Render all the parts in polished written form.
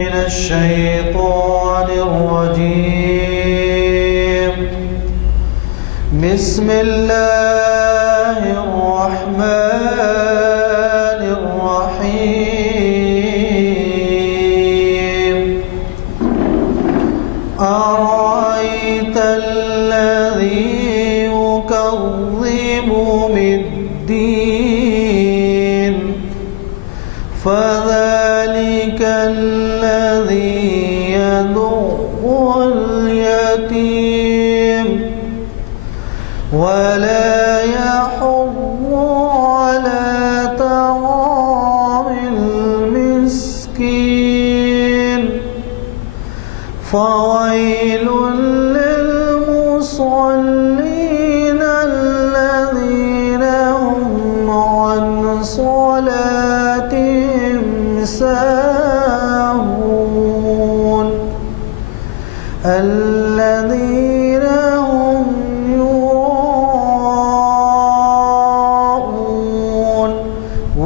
من الشيطان الرجيم. بسم الله الرحمن الرحيم. أرأيت الذي يكذب بالدين فذلك الذي يدع اليتيم ولا يحض على طعام المسكين فويل للمصلين الذين هم عن صلاتهم ساهون الذين هم يراءون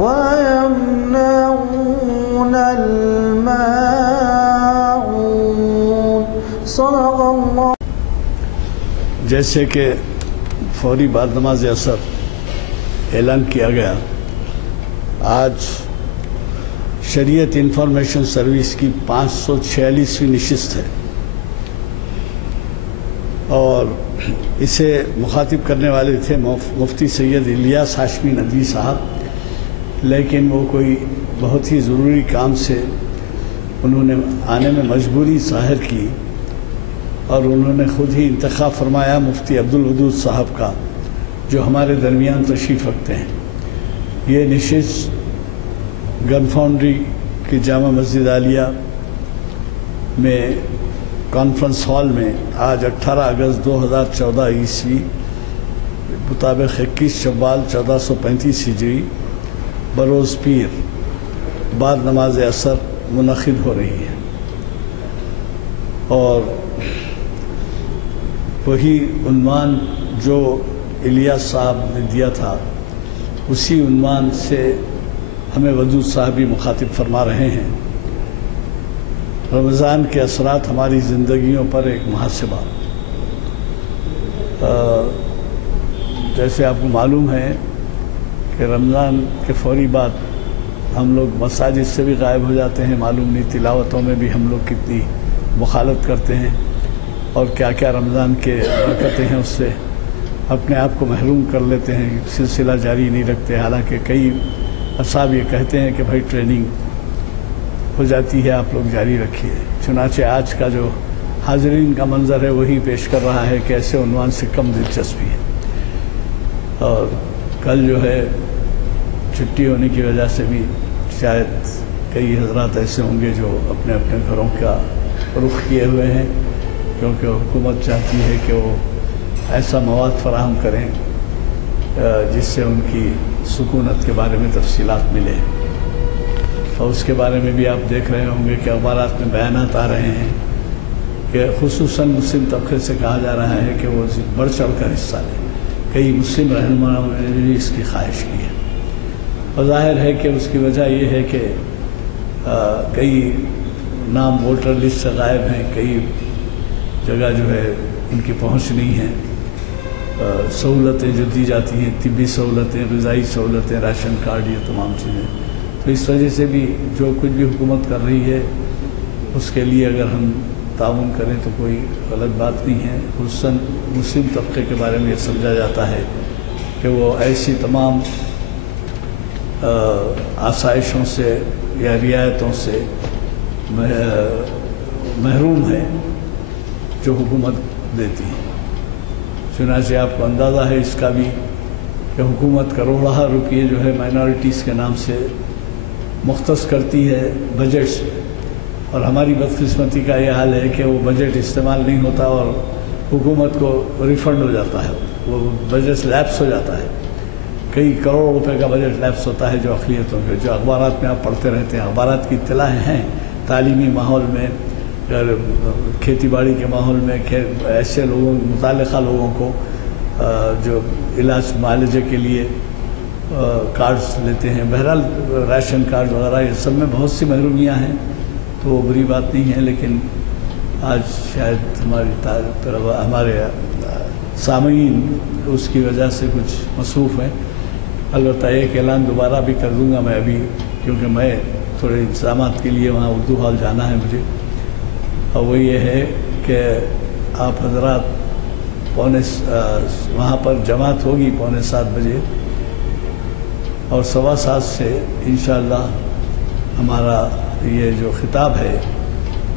ويمنعون الماعون. صدق اللہ. جیسے کہ فوری بعد نماز عصر اعلان کیا گیا، آج شریعت انفارمیشن سروس کی 546ویں نشست ہے اور اسے مخاطب کرنے والے تھے مفتی سید الیاس ہاشمی ندوی صاحب، لیکن وہ کوئی بہت ہی ضروری کام سے انہوں نے آنے میں مجبوری ظاہر کی اور انہوں نے خود ہی انتخاب فرمایا مفتی عبدالودود صاحب کا، جو ہمارے درمیان تشریف رکھتے ہیں. یہ نشست گن فاؤنڈری کی جامع مسجد عالیہ میں کانفرنس ہال میں آج 18 اگست 2014 عیسوی مطابق 21 شوال 1435 ہجری بروز پیر بعد نماز عصر منعقد ہو رہی ہے. اور وہی عنوان جو الیاس صاحب نے دیا تھا اسی عنوان سے ہمیں ودود صاحب بھی مخاطب فرما رہے ہیں. رمضان کے اثرات ہماری زندگیوں پر ایک محاسبہ. جیسے آپ کو معلوم ہے کہ رمضان کے فوری بعد ہم لوگ مساجد سے بھی غائب ہو جاتے ہیں، معلوم نہیں تلاوتوں میں بھی ہم لوگ کتنی مخالفت کرتے ہیں اور کیا کیا رمضان کے برکتیں ہیں اس سے اپنے آپ کو محروم کر لیتے ہیں، سلسلہ جاری نہیں رکھتے. حالانکہ کئی اصحاب یہ کہتے ہیں کہ بھائی ٹریننگ ہو جاتی ہے، آپ لوگ جاری رکھیے. چنانچہ آج کا جو حاضرین کا منظر ہے وہی پیش کر رہا ہے کہ ایسے عنوان سے کم دلچسپی ہے. اور کل جو ہے چھٹی ہونے کی وجہ سے بھی شاید کئی حضرات ایسے ہوں گے جو اپنے اپنے گھروں کا رخ کیے ہوئے ہیں، کیونکہ حکومت چاہتی ہے کہ وہ ایسا مواد فراہم کریں جس سے ان کی سکونت کے بارے میں تفصیلات ملے. اور اس کے بارے میں بھی آپ دیکھ رہے ہوں گے کہ اخبارات میں بیانات آ رہے ہیں کہ خصوصاً مسلم طبقے سے کہا جا رہا ہے کہ وہ بڑھ چڑھ کر حصہ لیں. کئی مسلم رہنماؤں نے بھی اس کی خواہش کی ہے اور ظاہر ہے کہ اس کی وجہ یہ ہے کہ کئی نام ووٹر لسٹ سے غائب ہیں، کئی جگہ جو ہے ان کی پہنچ نہیں ہے. سہولتیں جو دی جاتی ہیں، طبی سہولتیں، غذائی سہولتیں، راشن کارڈ، یہ تمام چیزیں، تو اس وجہ سے بھی جو کچھ بھی حکومت کر رہی ہے اس کے لیے اگر ہم تعاون کریں تو کوئی غلط بات نہیں ہے. خصوصاً مسلم طبقے کے بارے میں یہ سمجھا جاتا ہے کہ وہ ایسی تمام آسائشوں سے یا رعایتوں سے محروم ہے جو حکومت دیتی ہے. چنانچہ آپ کو اندازہ ہے اس کا بھی کہ حکومت کروڑہ روپیے جو ہے مائنارٹیز کے نام سے مختص کرتی ہے بجٹس میں، اور ہماری بدقسمتی کا یہ حال ہے کہ وہ بجٹ استعمال نہیں ہوتا اور حکومت کو ریفنڈ ہو جاتا ہے، وہ بجٹ لیپس ہو جاتا ہے. کئی کروڑ روپے کا بجٹ لیپس ہوتا ہے جو اقلیتوں کے، جو اخبارات میں آپ پڑھتے رہتے ہیں. اخبارات کی اطلاعیں ہیں تعلیمی ماحول میں، کھیتی باڑی کے ماحول میں ایسے لوگوں متعلقہ لوگوں کو جو علاج معالجے کے لیے کارڈز لیتے ہیں. بہرحال راشن کارڈ وغیرہ یہ سب میں بہت سی محرومیاں ہیں. تو وہ بری بات نہیں ہے، لیکن آج شاید ہمارے سامعین اس کی وجہ سے کچھ مصروف ہیں۔ البتہ ایک اعلان دوبارہ بھی کر دوں گا میں ابھی، کیونکہ میں تھوڑے انتظامات کے لیے وہاں اردو ہال جانا ہے مجھے، اور وہ یہ ہے کہ آپ حضرات وہاں پر جماعت ہوگی 6:45 بجے، اور 7:15 سے انشاءاللہ ہمارا یہ جو خطاب ہے،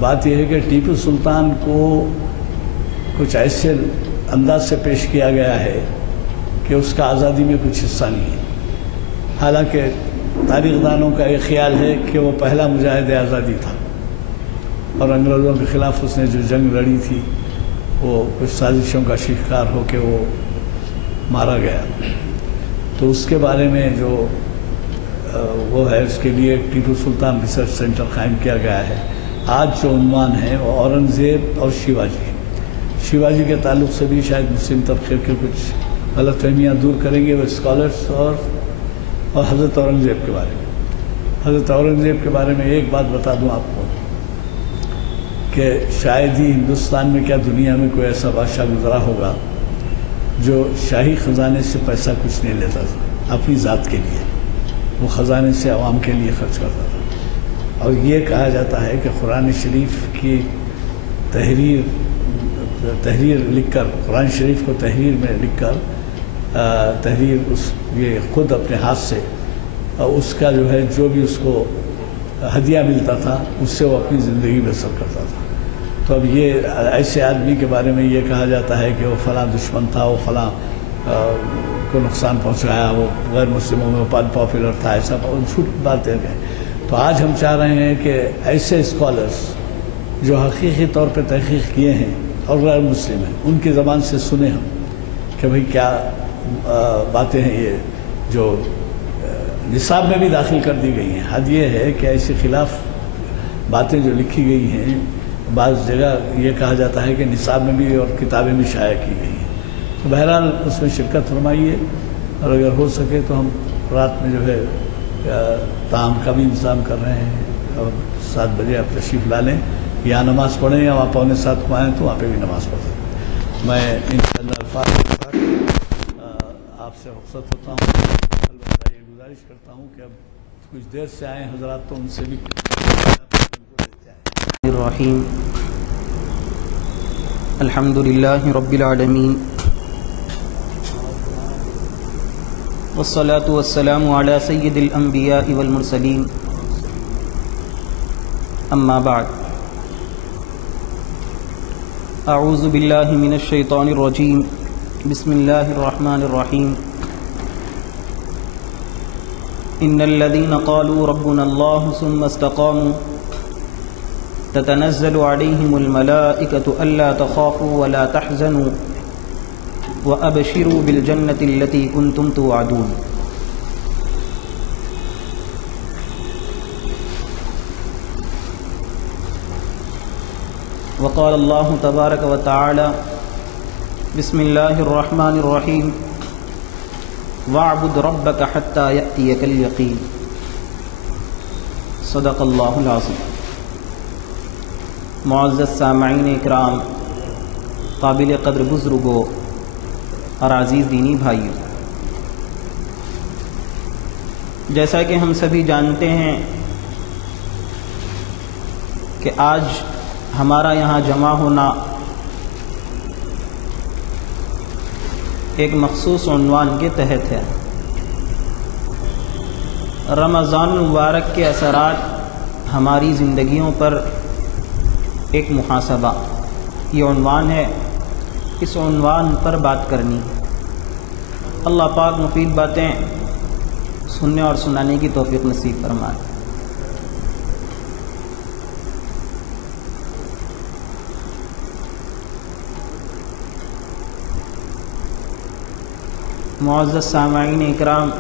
بات یہ ہے کہ ٹیپو سلطان کو کچھ ایسے انداز سے پیش کیا گیا ہے کہ اس کا آزادی میں کچھ حصہ نہیں ہے۔ حالانکہ تاریخ دانوں کا یہ خیال ہے کہ وہ پہلا مجاہد آزادی تھا، اور انگریزوں کے خلاف اس نے جو جنگ لڑی تھی وہ کچھ سازشوں کا شکار ہو کے وہ مارا گیا۔ تو اس کے بارے میں جو وہ ہے، اس کے لیے ٹیپو سلطان ریسرچ سینٹر قائم کیا گیا ہے۔ آج جو عنوان ہے وہ اورنگزیب اور شیواجی، شیواجی کے تعلق سے بھی شاید مسلم طبقے کے کچھ غلط فہمیاں دور کریں گے وہ اسکالرس، اور حضرت اورنگزیب کے بارے میں۔ حضرت اورنگزیب کے بارے میں ایک بات بتا دوں آپ کو کہ شاید ہی ہندوستان میں کیا دنیا میں کوئی ایسا بادشاہ گزرا ہوگا جو شاہی خزانے سے پیسہ کچھ نہیں لیتا تھا اپنی ذات کے لیے، وہ خزانے سے عوام کے لیے خرچ کرتا تھا۔ اور یہ کہا جاتا ہے کہ قرآن شریف کی تحریر لکھ کر، قرآن شریف کو تحریر میں لکھ کر یہ خود اپنے ہاتھ سے اس کا جو ہے جو بھی اس کو ہدیہ ملتا تھا اس سے وہ اپنی زندگی بسر کرتا تھا۔ تو اب یہ ایسے آدمی کے بارے میں یہ کہا جاتا ہے کہ وہ فلاں دشمن تھا، وہ فلاں کو نقصان پہنچایا، وہ غیر مسلموں میں پاپولر تھا، ایسا جھوٹ باتیں ہیں۔ تو آج ہم چاہ رہے ہیں کہ ایسے اسکالرس جو حقیقی طور پہ تحقیق کیے ہیں اور غیر مسلم ہیں، ان کی زبان سے سنیں ہم کہ بھئی کیا باتیں ہیں یہ جو نصاب میں بھی داخل کر دی گئی ہیں۔ حد یہ ہے کہ ایسے خلاف باتیں جو لکھی گئی ہیں، بعض جگہ یہ کہا جاتا ہے کہ نصاب میں بھی اور کتابیں بھی شائع کی گئی ہیں۔ تو بہرحال اس میں شرکت فرمائیے، اور اگر ہو سکے تو ہم رات میں جو ہے طعام کا بھی انتظام کر رہے ہیں، اور 7 بجے آپ تشریف لا لیں، یہاں نماز پڑھیں، یا وہاں 6:45 کو آئیں تو وہاں پہ بھی نماز پڑھیں۔ میں انشاءاللہ الفاظ کے ساتھ آپ سے رخصت ہوتا ہوں۔ البتہ یہ گزارش کرتا ہوں کہ اب کچھ دیر سے آئے حضرات تو ان سے بھی الرحیم الحمد للہ رب العالمین والصلاة والسلام علی سید الانبیاء والمرسلین، اما بعد، اعوذ باللہ من الشیطان الرجیم، بسم اللہ الرحمن الرحیم۔ ان الذین قالوا ربنا اللہ ثم استقاموا تتنزل عليهم الملائكة ألا تخافوا ولا تحزنوا وأبشروا بالجنة التي كنتم توعدون۔ وقال الله تبارك وتعالى بسم الله الرحمن الرحيم واعبد ربك حتى يأتيك اليقين۔ صدق الله العظيم۔ معزز سامعین اکرام، قابل قدر بزرگوں اور عزیز دینی بھائیوں، جیسا کہ ہم سبھی جانتے ہیں کہ آج ہمارا یہاں جمع ہونا ایک مخصوص عنوان کے تحت ہے۔ رمضان المبارک کے اثرات ہماری زندگیوں پر ایک محاسبہ، یہ عنوان ہے، اس عنوان پر بات کرنی ہے۔ اللہ پاک مفید باتیں سننے اور سنانے کی توفیق نصیب فرمائے۔ معزز سامعین اکرام،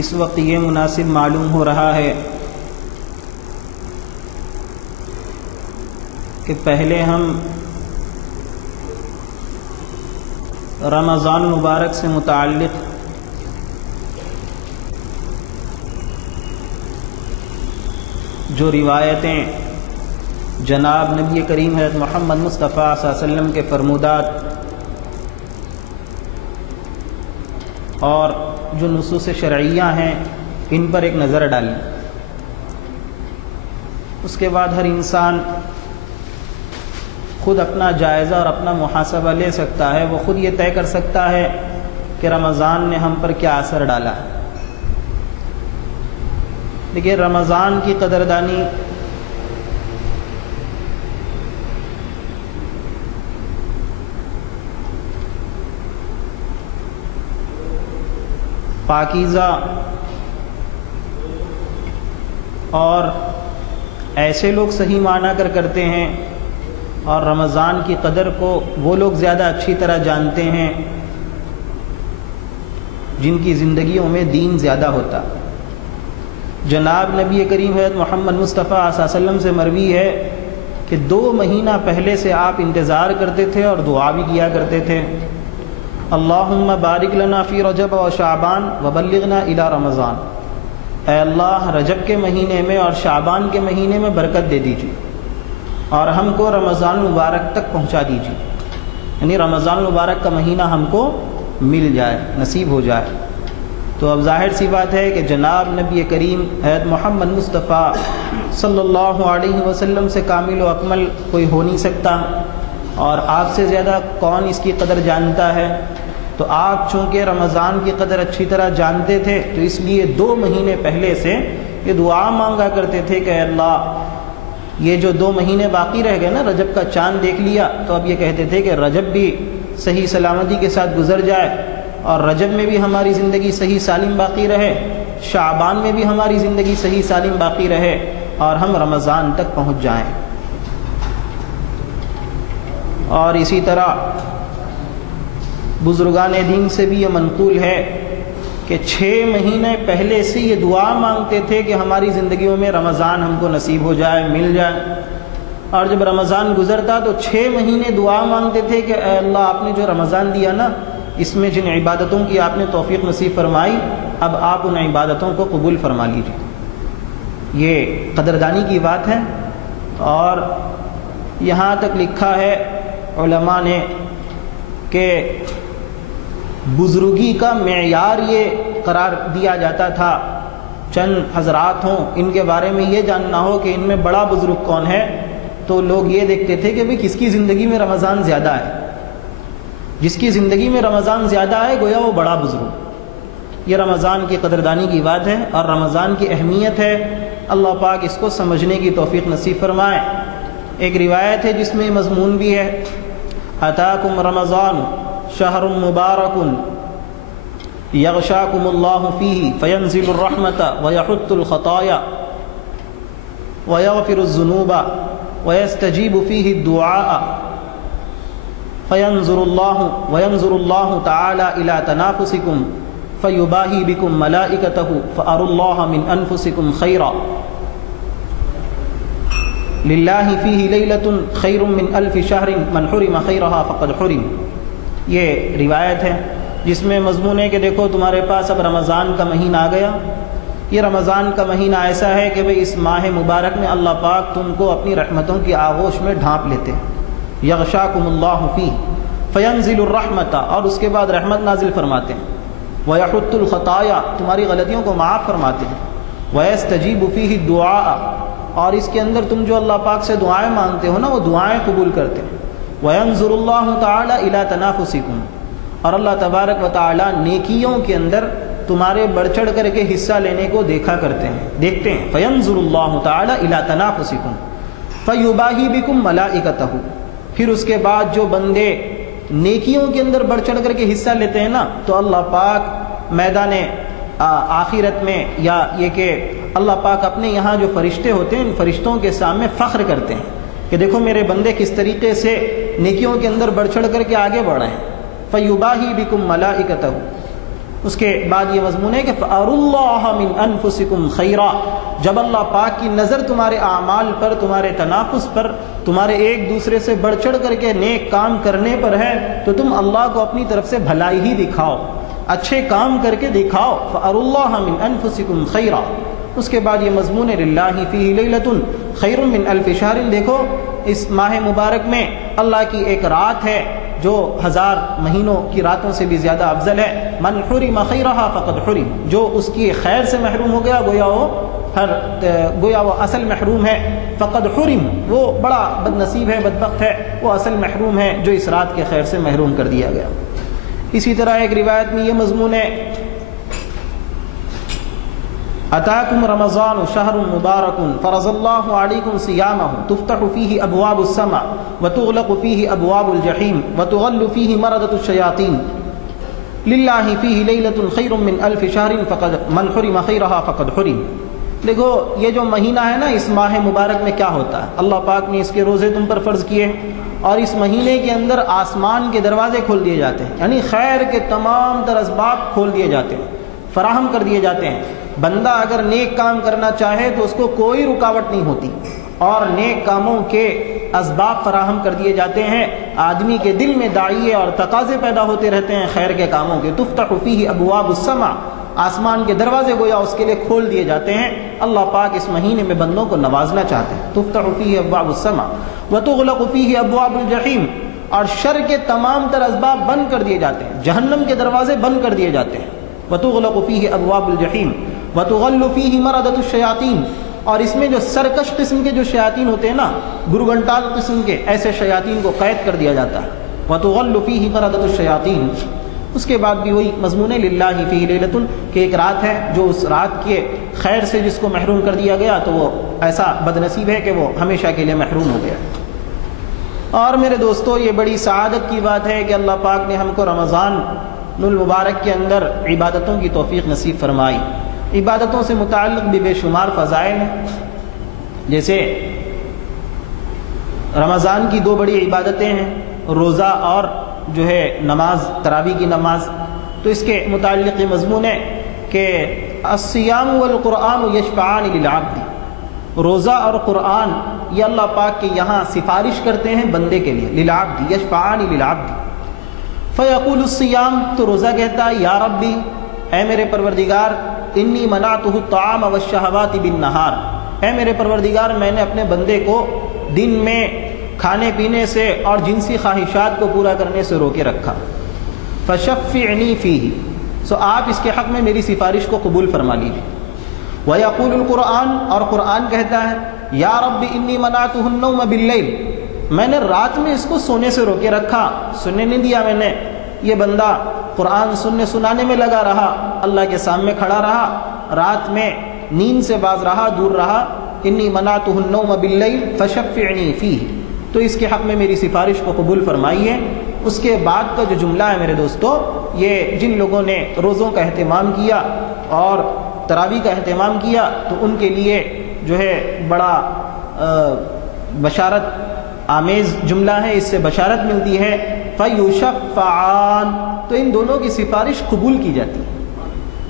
اس وقت یہ مناسب معلوم ہو رہا ہے کہ پہلے ہم رمضان المبارک سے متعلق جو روایتیں جناب نبی کریم حضرت محمد مصطفیٰ صلی اللہ علیہ وسلم کے فرمودات اور جو نصوص شرعیہ ہیں ان پر ایک نظر ڈالیں۔ اس کے بعد ہر انسان خود اپنا جائزہ اور اپنا محاسبہ لے سکتا ہے، وہ خود یہ طے کر سکتا ہے کہ رمضان نے ہم پر کیا اثر ڈالا ہے۔ دیکھیے، رمضان کی قدردانی پاکیزہ اور ایسے لوگ صحیح معنی کرتے ہیں، اور رمضان کی قدر کو وہ لوگ زیادہ اچھی طرح جانتے ہیں جن کی زندگیوں میں دین زیادہ ہوتا۔ جناب نبی کریم حضرت محمد مصطفیٰ صلی اللہ علیہ وسلم سے مروی ہے کہ 2 مہینہ پہلے سے آپ انتظار کرتے تھے اور دعا بھی کیا کرتے تھے، اللہم بارک لنا فی رجب و شعبان وبلغنا الی رمضان، اے اللہ رجب کے مہینے میں اور شعبان کے مہینے میں برکت دے دیجیے اور ہم کو رمضان مبارک تک پہنچا دیجیے، یعنی رمضان مبارک کا مہینہ ہم کو مل جائے، نصیب ہو جائے۔ تو اب ظاہر سی بات ہے کہ جناب نبی کریم حضرت محمد مصطفیٰ صلی اللہ علیہ وسلم سے کامل و اکمل کوئی ہو نہیں سکتا، اور آپ سے زیادہ کون اس کی قدر جانتا ہے۔ تو آپ چونکہ رمضان کی قدر اچھی طرح جانتے تھے، تو اس لیے 2 مہینے پہلے سے یہ دعا مانگا کرتے تھے کہ اے اللہ یہ جو 2 مہینے باقی رہ گئے نا، رجب کا چاند دیکھ لیا، تو اب یہ کہتے تھے کہ رجب بھی صحیح سلامتی کے ساتھ گزر جائے، اور رجب میں بھی ہماری زندگی صحیح سالم باقی رہے، شعبان میں بھی ہماری زندگی صحیح سالم باقی رہے، اور ہم رمضان تک پہنچ جائیں۔ اور اسی طرح بزرگان دین سے بھی یہ منقول ہے کہ 6 مہینے پہلے سے یہ دعا مانگتے تھے کہ ہماری زندگیوں میں رمضان ہم کو نصیب ہو جائے، مل جائے، اور جب رمضان گزرتا تو 6 مہینے دعا مانگتے تھے کہ اے اللہ آپ نے جو رمضان دیا نا، اس میں جن عبادتوں کی آپ نے توفیق نصیب فرمائی، اب آپ ان عبادتوں کو قبول فرما لیجیے۔ یہ قدردانی کی بات ہے۔ اور یہاں تک لکھا ہے علماء نے کہ بزرگی کا معیار یہ قرار دیا جاتا تھا، چند حضرات ہوں ان کے بارے میں یہ جاننا ہو کہ ان میں بڑا بزرگ کون ہے، تو لوگ یہ دیکھتے تھے کہ بھئی کس کی زندگی میں رمضان زیادہ ہے، جس کی زندگی میں رمضان زیادہ ہے گویا وہ بڑا بزرگ۔ یہ رمضان کی قدردانی کی بات ہے اور رمضان کی اہمیت ہے، اللہ پاک اس کو سمجھنے کی توفیق نصیب فرمائے۔ ایک روایت ہے جس میں مضمون بھی ہے، اتاکم رمضان شہر مبارک یغشاکم اللہ فیہ فینزل الرحمت ویحط الخطایا ویغفر الذنوب ویستجیب فیہ الدعاء وینظر اللہ تعالی الی تنافسکم فیباہی بکم ملائکتہ فاروا اللہ من انفسکم خیرا للہ فیہ لیلۃ خیر من الف شہر من حرم خیرہا فقد حرم۔ یہ روایت ہے جس میں مضمون ہے کہ دیکھو تمہارے پاس اب رمضان کا مہینہ آ گیا، یہ رمضان کا مہینہ ایسا ہے کہ بھئی اس ماہ مبارک میں اللہ پاک تم کو اپنی رحمتوں کی آغوش میں ڈھانپ لیتے ہیں، یغشاکم اللہ فیہ فینزل الرحمت، اور اس کے بعد رحمت نازل فرماتے ہیں، ویحط الخطایا، تمہاری غلطیوں کو معاف فرماتے ہیں، ویستجیب فیہ الدعاء، اور اس کے اندر تم جو اللہ پاک سے دعائیں مانگتے ہو نا وہ دعائیں قبول کرتے ہیں، وینظر اللہ تعالی الی تنافسکم، اور اللہ تبارک و تعالی نیکیوں کے اندر تمہارے بڑھ چڑھ کر کے حصہ لینے کو دیکھتے ہیں، فینظر اللہ تعالی الی تنافسکم فیباہی بکم ملائکتہ، پھر اس کے بعد جو بندے نیکیوں کے اندر بڑھ چڑھ کر کے حصہ لیتے ہیں نا، تو اللہ پاک میدان آخرت میں، یا یہ کہ اللہ پاک اپنے یہاں جو فرشتے ہوتے ہیں ان فرشتوں کے سامنے فخر کرتے ہیں کہ دیکھو میرے بندے کس طریقے سے نیکیوں کے اندر بڑھ چڑھ کر کے آگے بڑھ رہے ہیں، فیباہی بکم ملائکتہ۔ اس کے بعد یہ مضمون ہے کہ فَأَرُوا اللَّهَ مِنْ أَنفُسِكُمْ خَيْرًا، جب اللہ پاک کی نظر تمہارے اعمال پر، تمہارے تنافس پر، تمہارے ایک دوسرے سے بڑھ چڑھ کر کے نیک کام کرنے پر ہے، تو تم اللہ کو اپنی طرف سے بھلائی ہی دکھاؤ، اچھے کام کر کے دکھاؤ، فَأَرُوا اللَّهَ مِنْ أَنفُسِكُمْ خَيْرًا، اس کے بعد یہ مضمون للہ فیہ لیلۃ خیر من الف شہر، دیکھو اس ماہ مبارک میں اللہ کی ایک رات ہے جو 1000 مہینوں کی راتوں سے بھی زیادہ افضل ہے۔ من حرم خیرہا فقد حرم، جو اس کی خیر سے محروم ہو گیا گویا وہ اصل محروم ہے۔ فقد حرم، وہ بڑا بد نصیب ہے، بدبخت ہے، وہ اصل محروم ہے جو اس رات کے خیر سے محروم کر دیا گیا۔ اسی طرح ایک روایت میں یہ مضمون ہے، اتاکم رمضان شہر مبارک فرض اللہ علیکم صیامہ تفتح فیہ ابواب السماء وتغلق فیہ ابواب الجحیم وتغل فیہ مردۃ الشیاطین للہ فیہ لیلۃ خیر من الف شہر فقد من حرم خیرہا فقد حرم۔ دیکھو یہ جو مہینہ ہے نا، اس ماہ مبارک میں کیا ہوتا ہے، اللہ پاک نے اس کے روزے تم پر فرض کیے اور اس مہینے کے اندر آسمان کے دروازے کھول دیے جاتے ہیں، یعنی خیر کے تمام تر اسباب کھول دیے جاتے ہیں، فراہم کر دیے جاتے ہیں۔ بندہ اگر نیک کام کرنا چاہے تو اس کو کوئی رکاوٹ نہیں ہوتی، اور نیک کاموں کے اسباب فراہم کر دیے جاتے ہیں۔ آدمی کے دل میں داعیے اور تقاضے پیدا ہوتے رہتے ہیں خیر کے کاموں کے۔ تفتح فیہ ابواب السماء، آسمان کے دروازے گویا اس کے لیے کھول دیے جاتے ہیں۔ اللہ پاک اس مہینے میں بندوں کو نوازنا چاہتے ہیں۔ تفتح فیہ ابواب السماء وتغلق فیہ ابواب الجحیم، اور شر کے تمام تر اسباب بند کر دیے جاتے ہیں، جہنم کے دروازے بند کر دیے جاتے ہیں۔ وتغلق فیہ ابواب الجحیم وتغل فیہ مردۃ الشیاطین، اور اس میں جو سرکش قسم کے جو شیاطین ہوتے ہیں نا، گرگنٹال قسم کے، ایسے شیاطین کو قید کر دیا جاتا ہے۔ وتغل فیہ مردۃ الشیاطین۔ اس کے بعد بھی وہی مضمون للہ فیہ لیلۃ، کہ ایک رات ہے جو اس رات کے خیر سے جس کو محروم کر دیا گیا تو وہ ایسا بد نصیب ہے کہ وہ ہمیشہ کے لیے محروم ہو گیا۔ اور میرے دوستو، یہ بڑی سعادت کی بات ہے کہ اللہ پاک نے ہم کو رمضان المبارک کے اندر عبادتوں کی توفیق نصیب فرمائی۔ عبادتوں سے متعلق بھی بے شمار فضائل ہیں، جیسے رمضان کی 2 بڑی عبادتیں ہیں، روزہ اور جو ہے نماز، تراویح کی نماز۔ تو اس کے متعلق یہ مضمون ہے کہ الصیام والقرآن یشفعان للعبد، روزہ اور قرآن یہ اللہ پاک کے یہاں سفارش کرتے ہیں بندے کے لیے، للعبد یشفعان للعبد۔ فیقول الصیام، تو روزہ کہتا ہے یا ربی، اے میرے پروردگار، انی منعتہ الطعام والشہوات بالنہار، اے میرے پروردگار میں نے اپنے بندے کو دن میں کھانے پینے سے اور جنسی خواہشات کو پورا کرنے سے روکے رکھا۔ فشفعنی فیہ، سو آپ اس کے حق میں میری سفارش کو قبول فرما لیجیے۔ ویقول القرآن، اور قرآن کہتا ہے یا رب انی منعتہ النوم باللیل، میں نے رات میں اس کو سونے سے روکے رکھا، سننے نہیں دیا میں نے۔ یہ بندہ قرآن سنانے میں لگا رہا، اللہ کے سامنے کھڑا رہا، رات میں نیند سے باز رہا، دور رہا۔ انی منعتہ النوم باللیل فشفعنی فیہ، تو اس کے حق میں میری سفارش کو قبول فرمائیے۔ اس کے بعد کا جو جملہ ہے میرے دوستو، یہ جن لوگوں نے روزوں کا اہتمام کیا اور تراویح کا اہتمام کیا تو ان کے لیے جو ہے بڑا بشارت آمیز جملہ ہے، اس سے بشارت ملتی ہے۔ فیشفعان، تو ان دونوں کی سفارش قبول کی جاتی ہے۔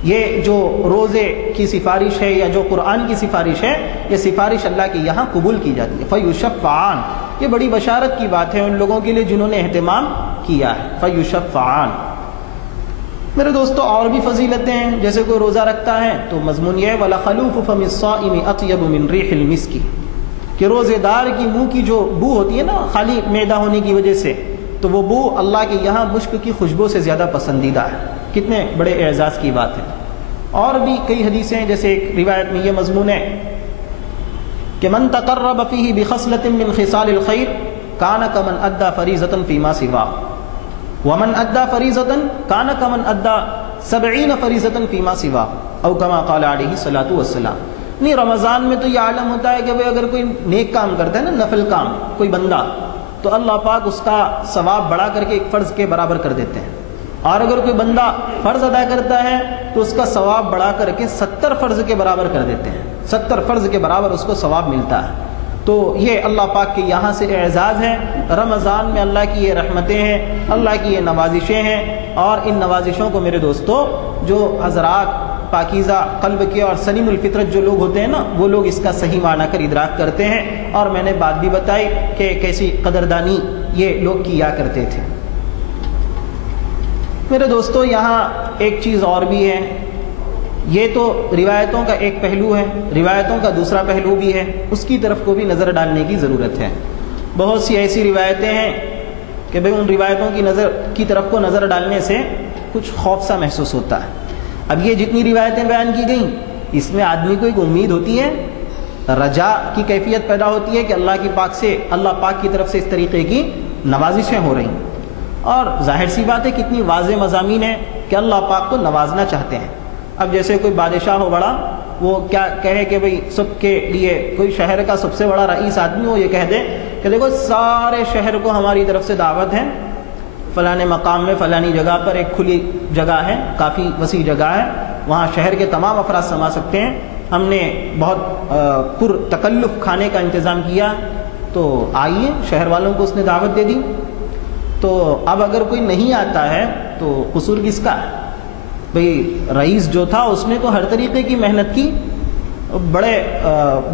یہ جو روزے کی سفارش ہے یا جو قرآن کی سفارش ہے، یہ سفارش اللہ کے یہاں قبول کی جاتی ہے۔ فیشفعان، یہ بڑی بشارت کی بات ہے ان لوگوں کے لیے جنہوں نے اہتمام کیا ہے۔ فیشفعان۔ میرے دوستو، اور بھی فضیلتیں ہیں، جیسے کوئی روزہ رکھتا ہے تو مضمون یہ ہے وَلَخَلُوفُ فَمِ الصَّائِمِ أَطْيَبُ مِنْ رِيحِ الْمِسْكِ، کہ روزے دار کی منہ کی جو بو ہوتی ہے نا، خالی معدہ ہونے کی وجہ سے، تو وہ بو اللہ کے یہاں مشک کی خوشبو سے زیادہ پسندیدہ ہے۔ کتنے بڑے اعزاز کی بات ہے۔ اور بھی کئی حدیثیں ہیں، جیسے ایک روایت میں یہ مضمون ہے کہ من تقرب فیہ بخصلۃ من خصال الخیر کان کمن ادى فریضۃ فیما سوا ومن ادى فریضۃ کان کمن ادى 70 فریضۃ فیما سوا او کما قال علیہ الصلوۃ والسلام۔ نہیں، رمضان میں تو یہ عالم ہوتا ہے کہ وہ اگر کوئی نیک کام کرتا ہے نا، نفل کام کوئی بندہ، تو اللہ پاک اس کا ثواب بڑھا کر کے ایک فرض کے برابر کر دیتے ہیں، اور اگر کوئی بندہ فرض ادا کرتا ہے تو اس کا ثواب بڑھا کر کے 70 فرض کے برابر کر دیتے ہیں، 70 فرض کے برابر اس کو ثواب ملتا ہے۔ تو یہ اللہ پاک کے یہاں سے اعزاز ہے۔ رمضان میں اللہ کی یہ رحمتیں ہیں، اللہ کی یہ نوازشیں ہیں، اور ان نوازشوں کو میرے دوستو جو حضرات پاکیزہ قلب کے اور سلیم الفطرت جو لوگ ہوتے ہیں نا، وہ لوگ اس کا صحیح معنی کر ادراک کرتے ہیں، اور میں نے بات بھی بتائی کہ کیسی قدردانی یہ لوگ کیا کرتے تھے۔ میرے دوستو، یہاں ایک چیز اور بھی ہے یہ تو روایتوں کا ایک پہلو ہے، روایتوں کا دوسرا پہلو بھی ہے، اس کی طرف کو بھی نظر ڈالنے کی ضرورت ہے۔ بہت سی ایسی روایتیں ہیں کہ بھئی ان روایتوں کی طرف کو نظر ڈالنے سے کچھ خوف سا محسوس ہوتا ہے۔ اب یہ جتنی روایتیں بیان کی گئیں اس میں آدمی کو ایک امید ہوتی ہے، رجا کی کیفیت پیدا ہوتی ہے کہ اللہ پاک کی طرف سے اس طریقے کی نوازشیں ہو رہی ہیں، اور ظاہر سی بات ہے کتنی واضح مضامین ہیں کہ اللہ پاک کو نوازنا چاہتے ہیں۔ اب جیسے کوئی بادشاہ ہو بڑا، وہ کیا کہے کہ بھئی سب کے لیے کوئی شہر کا سب سے بڑا رئیس آدمی ہو، یہ کہہ دے کہ دیکھو سارے شہر کو ہماری طرف سے دعوت ہے، فلانے مقام میں فلانی جگہ پر ایک کھلی جگہ ہے، کافی وسیع جگہ ہے، وہاں شہر کے تمام افراد سما سکتے ہیں، ہم نے بہت پر تکلف کھانے کا انتظام کیا، تو آئیے۔ شہر والوں کو اس نے دعوت دے دی۔ تو اب اگر کوئی نہیں آتا ہے تو قصور کس کا ہے؟ بھئی رئیس جو تھا اس نے تو ہر طریقے کی محنت کی، بڑے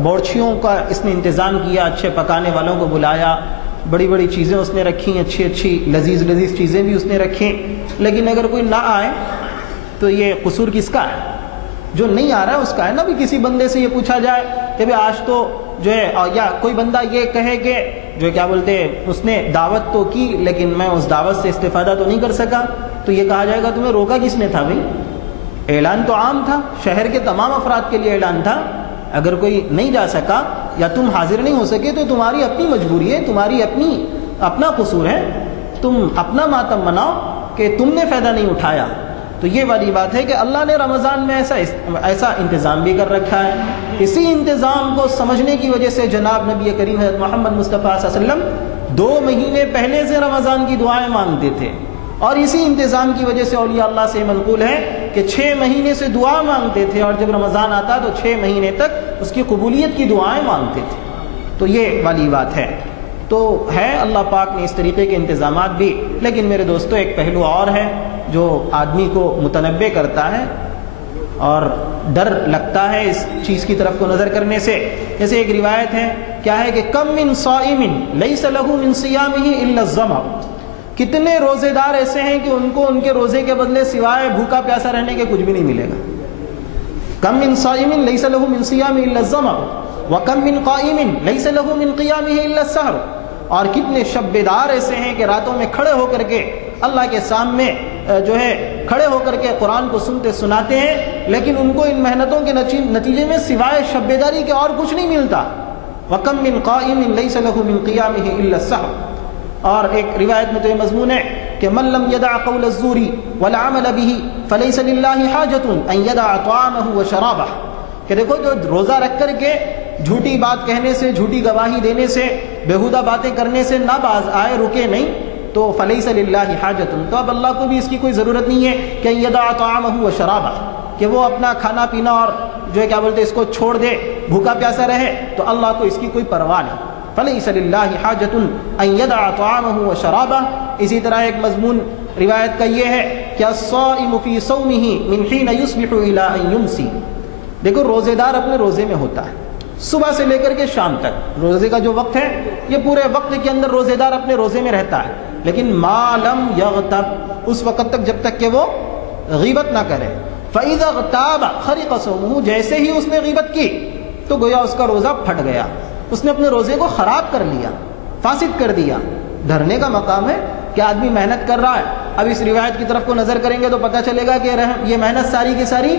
بورچھیوں کا اس نے انتظام کیا، اچھے پکانے والوں کو بلایا، بڑی بڑی چیزیں اس نے رکھی، اچھی اچھی لذیذ لذیذ چیزیں بھی اس نے رکھی، لیکن اگر کوئی نہ آئے تو یہ قصور کس کا ہے؟ جو نہیں آ رہا ہے اس کا ہے نا۔ بھی کسی بندے سے یہ پوچھا جائے کہ بھئی آج تو جو ہے، یا کوئی بندہ یہ کہے کہ جو کیا بولتے ہیں اس نے دعوت تو کی لیکن میں اس دعوت سے استفادہ تو نہیں کر سکا، تو یہ کہا جائے گا تمہیں روکا کس نے تھا؟ بھئی اعلان تو عام تھا، شہر کے تمام افراد کے لیے اعلان تھا، اگر کوئی نہیں جا سکا یا تم حاضر نہیں ہو سکے تو تمہاری اپنی مجبوری ہے، تمہاری اپنا قصور ہے، تم اپنا ماتم مناؤ کہ تم نے فائدہ نہیں اٹھایا۔ تو یہ والی بات ہے کہ اللہ نے رمضان میں ایسا انتظام بھی کر رکھا ہے۔ اسی انتظام کو سمجھنے کی وجہ سے جناب نبی کریم حضرت محمد مصطفیٰ صلی اللہ علیہ وسلم 2 مہینے پہلے سے رمضان کی دعائیں مانگتے تھے، اور اسی انتظام کی وجہ سے اولیاء اللہ سے منقول ہے کہ 6 مہینے سے دعا مانگتے تھے، اور جب رمضان آتا تو 6 مہینے تک اس کی قبولیت کی دعائیں مانگتے تھے۔ تو یہ والی بات ہے۔ تو ہے اللہ پاک نے اس طریقے کے انتظامات بھی، لیکن میرے دوستو ایک پہلو اور ہے جو آدمی کو متنبع کرتا ہے اور ڈر لگتا ہے اس چیز کی طرف کو نظر کرنے سے۔ جیسے ایک روایت ہے، کیا ہے کہ کم من صائم لیس لہ من صیامہ الا الظمأ، کتنے روزے دار ایسے ہیں کہ ان کو ان کے روزے کے بدلے سوائے بھوکا پیاسا رہنے کے کچھ بھی نہیں ملے گا۔ کم من صائم لیس لہ من صیامہ الا الظمأ وکم من قائم لیس لہ من قیامہ الا السحر، اور کتنے شب بیدار ایسے ہیں کہ راتوں میں کھڑے ہو کر کے اللہ کے سامنے جو ہے کھڑے ہو کر کے قرآن کو سنتے سناتے ہیں، لیکن ان کو ان محنتوں کے نتیجے میں سوائے شب بیداری کے اور کچھ نہیں ملتا۔ وَكَم مِّن قَائِمٍ لَيْسَ لَهُ مِن قِيَامِهِ إِلَّا السَّحْرُ، اور ایک روایت میں تو یہ مضمون ہے کہ مَن لَّمْ يَدَعْ قَوْلَ الزُّورِ وَالْعَمَلَ بِهِ فَلَيْسَ لِلَّهِ حَاجَةٌ أَن يَدَعَ طَعَامَهُ وَشَرَابَهُ، کہ دیکھو جو روزہ رکھ کر کے جھوٹی بات کہنے سے، جھوٹی گواہی دینے سے، بیہودہ باتیں کرنے سے نہ باز آئے، رکے نہیں، تو فلیس للہ حاجت، تو اب اللہ کو بھی اس کی کوئی ضرورت نہیں ہے کہ یدع طعامہ و شرابہ، کہ وہ اپنا کھانا پینا اور جو ہے کیا بولتے اس کو چھوڑ دے، بھوکا پیاسا رہے، تو اللہ کو اس کی کوئی پرواہ نہیں۔ فلیس للہ حاجت ان یدع طعامہ و شرابہ۔ اسی طرح ایک مضمون روایت کا یہ ہے کہ الصائم فی صومہ من حین یصبح الی ان یمسی، دیکھو روزے دار اپنے روزے میں ہوتا ہے صبح سے لے کر کے شام تک، روزے کا جو وقت ہے یہ پورے وقت کے اندر روزے دار اپنے روزے میں رہتا ہے، لیکن ما لم یغتب، اس وقت تک جب تک کہ وہ غیبت نہ کرے۔ فاذا اغتاب خرق صومہ، جیسے ہی اس نے غیبت کی تو گویا اس کا روزہ پھٹ گیا، اس نے اپنے روزے کو خراب کر لیا، فاسد کر دیا۔ ڈرنے کا مقام ہے کہ آدمی محنت کر رہا ہے۔ اب اس روایت کی طرف کو نظر کریں گے تو پتہ چلے گا کہ یہ محنت ساری کی ساری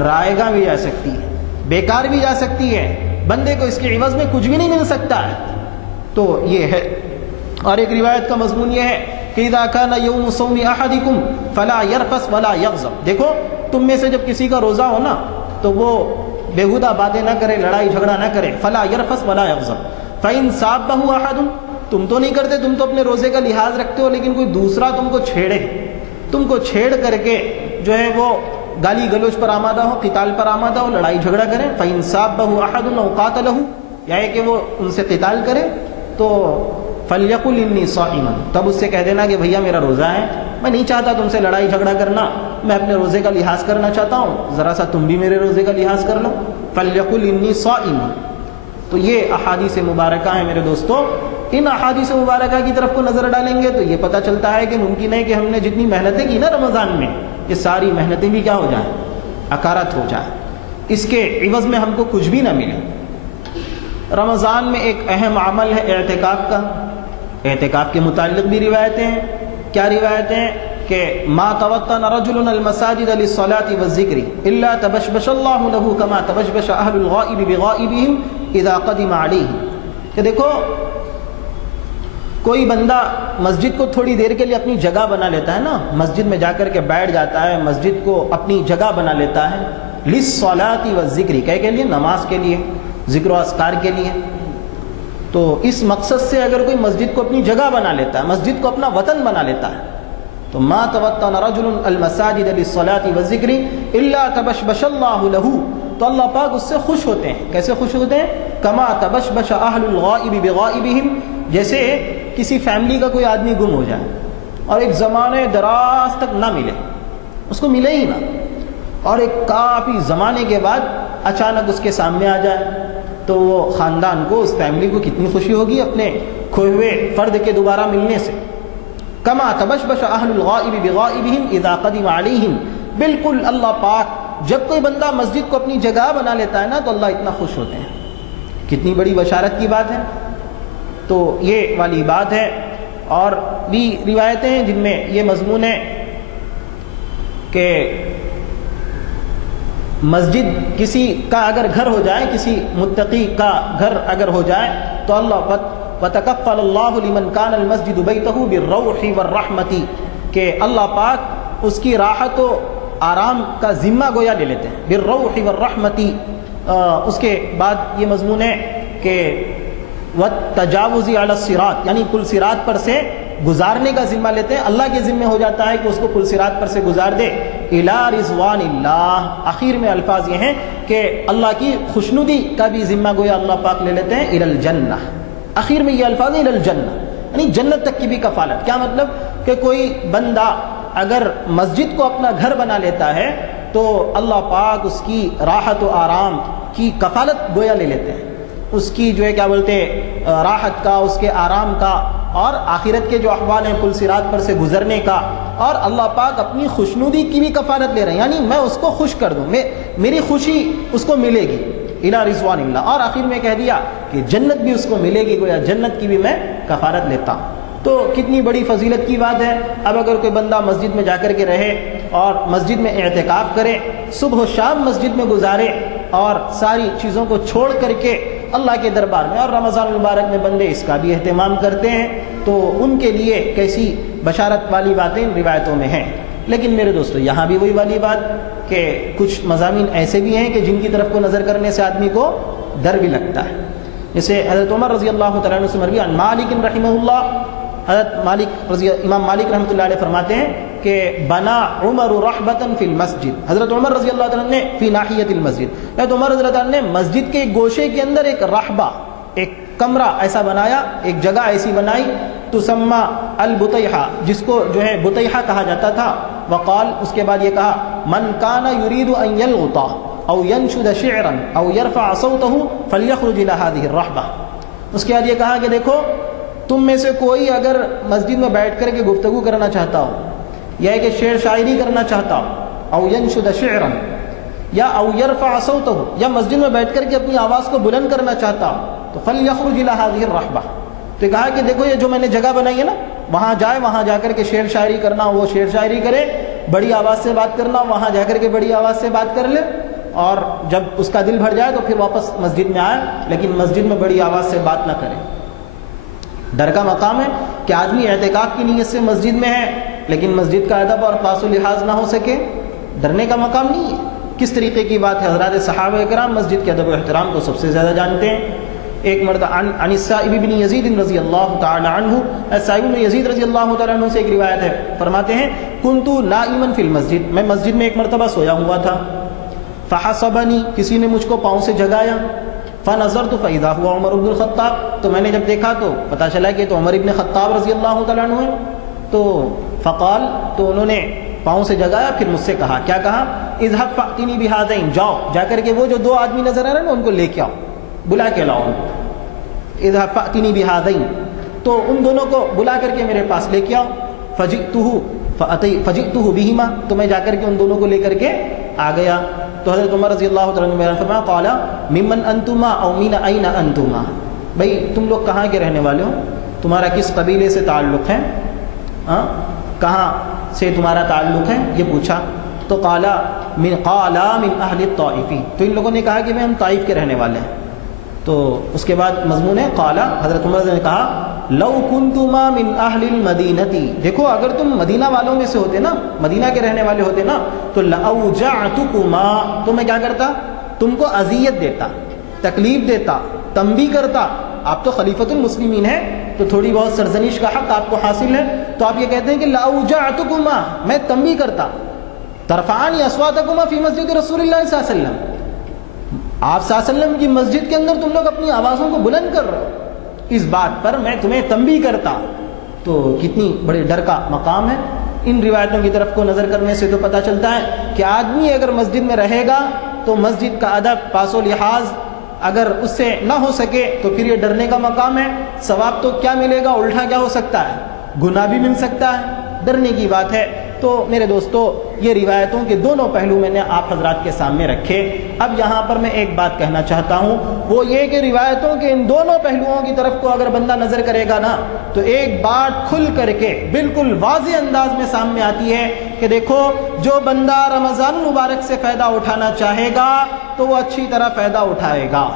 رائے گاہ بھی جا سکتی ہے، بیکار بھی جا سکتی ہے، بندے کو اس کے عوض میں کچھ بھی نہیں مل سکتا ہے۔ تو یہ ہے۔ اور ایک روایت کا مضمون یہ ہے کہ اذا کان یوم صوم احدکم فلا یرفث ولا یغضب، دیکھو تم میں سے جب کسی کا روزہ ہو نا تو وہ بیہودہ باتیں نہ کرے، لڑائی جھگڑا نہ کرے، فلا یرفث ولا یغضب۔ فإن صابہ احد، تم تو نہیں کرتے، تم تو اپنے روزے کا لحاظ رکھتے ہو، لیکن کوئی دوسرا تم کو چھیڑے، تم کو چھیڑ کر کے جو ہے وہ گالی گلوچ پر آمادہ ہو، قتال پر آمادہ ہو، لڑائی جھگڑا کرے، فإن صابہ احد او قاتلہ، یا کہ وہ ان سے قتال کرے، تو فلیقل انی صائم، تب اس سے کہہ دینا کہ بھیا میرا روزہ ہے، میں نہیں چاہتا تم سے لڑائی جھگڑا کرنا، میں اپنے روزے کا لحاظ کرنا چاہتا ہوں، ذرا سا تم بھی میرے روزے کا لحاظ کر لو، فلیقل انی صائم۔ تو یہ احادیث مبارکہ ہیں میرے دوستو۔ ان احادیث مبارکہ کی طرف کو نظر ڈالیں گے تو یہ پتہ چلتا ہے کہ ممکن ہے کہ ہم نے جتنی محنتیں کی نا رمضان میں، یہ ساری محنتیں بھی کیا ہو جائیں، اکارت ہو جائے، اس کے عوض میں ہم کو کچھ بھی نہ ملے۔ رمضان میں ایک اہم عمل ہے اعتکاف کا۔ اعتکاف کے متعلق بھی روایتیں ہیں۔ کیا روایتیں ہیں؟ کہ ما توطن رجل المساجد للصلاة والذکر الا تبشبش اللہ له کما تبشبش اہل الغائب بغائبهم اذا قدم علیہ، کہ دیکھو کوئی بندہ مسجد کو تھوڑی دیر کے لیے اپنی جگہ بنا لیتا ہے نا، مسجد میں جا کر کے بیٹھ جاتا ہے، مسجد کو اپنی جگہ بنا لیتا ہے، للصلاة والذکر، کے لیے نماز کے لیے، ذکر و اذکار کے لیے۔ تو اس مقصد سے اگر کوئی مسجد کو اپنی جگہ بنا لیتا ہے، مسجد کو اپنا وطن بنا لیتا ہے، تو ما توطن رجل المساجد للصلاة والذکر الا تبشبش اللہ له، تو اللہ پاک اس سے خوش ہوتے ہیں۔ کیسے خوش ہوتے ہیں؟ کما تبشبش اہل الغائب بغائبہم، جیسے کسی فیملی کا کوئی آدمی گم ہو جائے اور ایک زمانے دراز تک نہ ملے، اس کو ملے ہی نہ، اور ایک کافی زمانے کے بعد اچانک اس کے سامنے آ جائے، تو وہ خاندان کو، اس فیملی کو کتنی خوشی ہوگی اپنے کھوئے ہوئے فرد کے دوبارہ ملنے سے۔ کما تبشبش اہل الغائب بغائبہم اذا قدم علیہم، بالکل اللہ پاک جب کوئی بندہ مسجد کو اپنی جگہ بنا لیتا ہے نا تو اللہ اتنا خوش ہوتے ہیں۔ کتنی بڑی بشارت کی بات ہے۔ تو یہ والی بات ہے۔ اور بھی روایتیں ہیں جن میں یہ مضمون ہے کہ مسجد کسی کا اگر گھر ہو جائے، کسی متقی کا گھر اگر ہو جائے تو اللہ وَتَكَفَّلَ اللَّهُ لِمَنْ كَانَ الْمَسْجِدُ بَيْتَهُ بِالرَّوْحِ وَالرَّحْمَةِ، کہ اللہ پاک اس کی راحت و آرام کا ذمہ گویا لے لیتے ہیں، بِالرَّوْحِ وَالرَّحْمَةِ۔ اس کے بعد یہ مضمون ہے کہ وَالتَّجَاوُزِ عَلَى الصِّرَاطِ، یعنی پل صراط پر سے گزارنے کا ذمہ لیتے ہیں، اللہ کے ذمہ ہو جاتا ہے کہ اس کو پل صراط پر سے گزار دے، اِلَى رِضْوَانِ اللَّهِ، آخر میں الفاظ یہ ہیں کہ اللہ کی خوشنودی کا بھی ذمہ گویا اللہ پاک لے لیتے ہیں، اِلَى الْجَنَّةِ، آخر میں یہ الفاظ ہیں اِلَى الْجَنَّةِ، یعنی جنت تک کی بھی کفالت۔ کیا مطلب؟ کہ کوئی بندہ اگر مسجد کو اپنا گھر بنا لیتا ہے تو اللہ پاک اس کی راحت و آرام کی کفالت گویا لے لیتے ہیں، اس کی جو ہے کیا بولتے راحت کا، اس کے آرام کا، اور آخرت کے جو احوال ہیں پل صراط پر سے گزرنے کا، اور اللہ پاک اپنی خوشنودی کی بھی کفالت لے رہے ہیں، یعنی میں اس کو خوش کر دوں، میری خوشی اس کو ملے گی، اِلَى رِضْوَانِ اللَّهِ۔ اور آخر میں کہہ دیا کہ جنت بھی اس کو ملے گی، گویا جنت کی بھی میں کفالت لیتا ہوں۔ تو کتنی بڑی فضیلت کی بات ہے۔ اب اگر کوئی بندہ مسجد میں جا کر کے رہے اور مسجد میں اعتکاف کرے، صبح و شام مسجد میں گزارے، اور ساری چیزوں کو چھوڑ کر کے اللہ کے دربار میں، اور رمضان المبارک میں بندے اس کا بھی اہتمام کرتے ہیں، تو ان کے لیے کیسی بشارت والی باتیں روایتوں میں ہیں۔ لیکن میرے دوستو یہاں بھی وہی والی بات کہ کچھ مضامین ایسے بھی ہیں کہ جن کی طرف کو نظر کرنے سے آدمی کو ڈر بھی لگتا ہے۔ جیسے حضرت عمر رضی اللہ تعالیٰ عنہ سے مروی عن مالک رحمہ اللہ، امام مالک رحمۃ اللہ علیہ فرماتے ہیں کہ بنا عمر رحبۃ فی المسجد، حضرت عمر رضی اللہ تعالیٰ نے فی ناحیۃ المسجد، حضرت عمر رضی اللہ تعالیٰ نے مسجد کے گوشے کے اندر ایک رحبہ، ایک کمرہ ایسا بنایا، ایک جگہ ایسی بنائی، تسمى البطیحہ، جس کو جو ہے بطیحہ کہا جاتا تھا۔ وقال، اس کے بعد یہ کہا، من کان یرید ان یلغط او ینشد شعرا او یرفع صوته فلیخرج الى هذه الرحبہ۔ اس کے بعد یہ کہا کہ دیکھو تم میں سے کوئی اگر مسجد میں بیٹھ کر کے گفتگو کرنا چاہتا ہو، یا کہ شعر شاعری کرنا چاہتا ہو، او ینشد شعرا یا او یرفع صوته، یا مسجد میں بیٹھ کر کے اپنی آواز کو بلند کرنا چاہتا ہو، تو فلیخرج الى هذه الرحبہ۔ تو کہا کہ دیکھو یہ جو میں نے جگہ بنائی ہے نا، وہاں جائے، وہاں جا کر کے شعر شاعری کرنا، وہ شعر شاعری کرے، بڑی آواز سے بات کرنا، وہاں جا کر کے بڑی آواز سے بات کر لے، اور جب اس کا دل بھر جائے تو پھر واپس مسجد میں آئے، لیکن مسجد میں بڑی آواز سے بات نہ کرے۔ ڈر کا مقام ہے کہ آدمی اعتکاف کی نیت سے مسجد میں ہے لیکن مسجد کا ادب اور پاس و لحاظ نہ ہو سکے، ڈرنے کا مقام نہیں ہے۔ کس طریقے کی بات ہے؟ حضرات صحابہ کرام مسجد کے ادب و احترام کو سب سے زیادہ جانتے ہیں۔ ایک مرتبہ عن السائب بن یزید رضی اللہ تعالی عنہ، السائب بن یزید رضی اللہ تعالی عنہ سے ایک روایت ہے، فرماتے ہیں کنت نائما فی المسجد، میں مسجد میں ایک مرتبہ سویا ہوا تھا، فحسبنی، کسی نے مجھ کو پاؤں سے جگایا، فنظرت فاذا هو عمر بن الخطاب، تو میں نے جب دیکھا تو پتہ چلا کہ تو عمر بن خطاب رضی اللہ تعالی عنہ ہے۔ تو فقال، تو انہوں نے پاؤں سے جگایا، پھر مجھ سے کہا، کیا کہا؟ اذهب فأتني بهذين، جاؤ جا کر کے وہ جو دو آدمی نظر آ رہے ہیں نا ان کو لے کے آؤ، بلا کے لاؤ ان کو، اذهب فأتني بهذين، تو ان دونوں کو بلا کر کے میرے پاس لے کے آؤ، فجئته بهما، تو میں جا کر کے ان دونوں کو لے کر کے آ گیا، تو حضرت عمر رضی اللہ تعالیٰ عنہ نے فرمایا قال ممن انتما او من این انتما، بھائی تم لوگ کہاں کے رہنے والے ہو، تمہارا کس قبیلے سے تعلق ہے، کہاں سے تمہارا تعلق ہے، یہ پوچھا. تو قال من اہل الطائف، تو ان لوگوں نے کہا کہ ہم طائف کے رہنے والے ہیں. تو اس کے بعد مضمون ہے قال، حضرت عمر نے کہا لو کنتما من اہل المدینتی، دیکھو اگر تم مدینہ والوں میں سے ہوتے نا، مدینہ کے رہنے والے ہوتے نا، تو لاوجعتکما، تو میں کیا کرتا، تم کو اذیت دیتا، تکلیف دیتا، تنبیہ کرتا. آپ تو خلیفۃ المسلمین ہیں تو تھوڑی بہت سرزنش کا حق آپ کو حاصل ہے، تو آپ یہ کہتے ہیں کہ لاوجعتکما، میں تنبیہ کرتا. ترفعان اصواتکما فی مسجد رسول اللہ صلی اللہ علیہ وسلم، آپ صلی اللہ علیہ وسلم کی مسجد کے اندر تم لوگ اپنی آوازوں کو بلند کر رہے ہو، اس بات پر میں تمہیں تنبیہ کرتا. تو کتنی بڑے ڈر کا مقام ہے. ان روایتوں کی طرف کو نظر کرنے سے تو پتہ چلتا ہے کہ آدمی اگر مسجد میں رہے گا تو مسجد کا ادب، پاس و لحاظ اگر اس سے نہ ہو سکے تو پھر یہ ڈرنے کا مقام ہے. ثواب تو کیا ملے گا، الٹا کیا ہو سکتا ہے، گناہ بھی مل سکتا ہے. ڈرنے کی بات ہے. تو میرے دوستو، یہ روایتوں کے دونوں پہلو میں نے آپ حضرات کے سامنے رکھے. اب یہاں پر میں ایک بات کہنا چاہتا ہوں، وہ یہ کہ روایتوں کے ان دونوں پہلوؤں کی طرف کو اگر بندہ نظر کرے گا نا، تو ایک بات کھل کر کے بالکل واضح انداز میں سامنے آتی ہے کہ دیکھو، جو بندہ رمضان المبارک سے فائدہ اٹھانا چاہے گا تو وہ اچھی طرح فائدہ اٹھائے گا،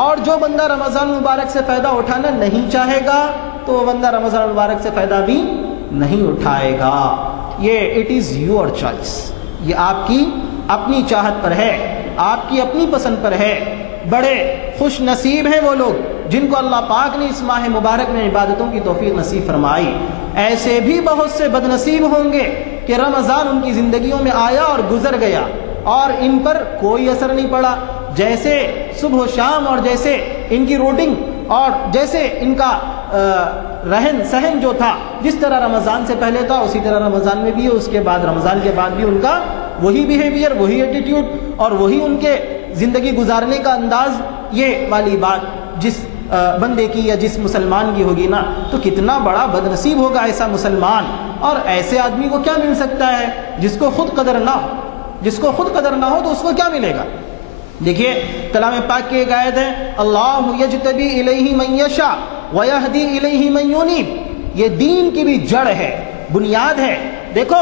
اور جو بندہ رمضان المبارک سے فائدہ اٹھانا نہیں چاہے گا تو وہ بندہ رمضان المبارک سے فائدہ بھی نہیں اٹھائے گا. یہ اٹ از یور چوائس، یہ آپ کی اپنی چاہت پر ہے، آپ کی اپنی پسند پر ہے. بڑے خوش نصیب ہیں وہ لوگ جن کو اللہ پاک نے اس ماہ مبارک میں عبادتوں کی توفیق نصیب فرمائی. ایسے بھی بہت سے بد نصیب ہوں گے کہ رمضان ان کی زندگیوں میں آیا اور گزر گیا اور ان پر کوئی اثر نہیں پڑا. جیسے صبح و شام اور جیسے ان کی روٹنگ اور جیسے ان کا رہن سہن جو تھا، جس طرح رمضان سے پہلے تھا اسی طرح رمضان میں بھی ہے، اس کے بعد رمضان کے بعد بھی ان کا وہی بیہیویئر، وہی ایٹیٹیوڈ اور وہی ان کے زندگی گزارنے کا انداز. یہ والی بات جس بندے کی یا جس مسلمان کی ہوگی نا، تو کتنا بڑا بد نصیب ہوگا ایسا مسلمان. اور ایسے آدمی کو کیا مل سکتا ہے جس کو خود قدر نہ ہو، جس کو خود قدر نہ ہو تو اس کو کیا ملے گا. دیکھیے کلام پاک کی ایک آیت ہے، اللہ یجتبی الیہ من یشاء ویہدی الیہ من ینیب. یہ دین کی بھی جڑ ہے، بنیاد ہے. دیکھو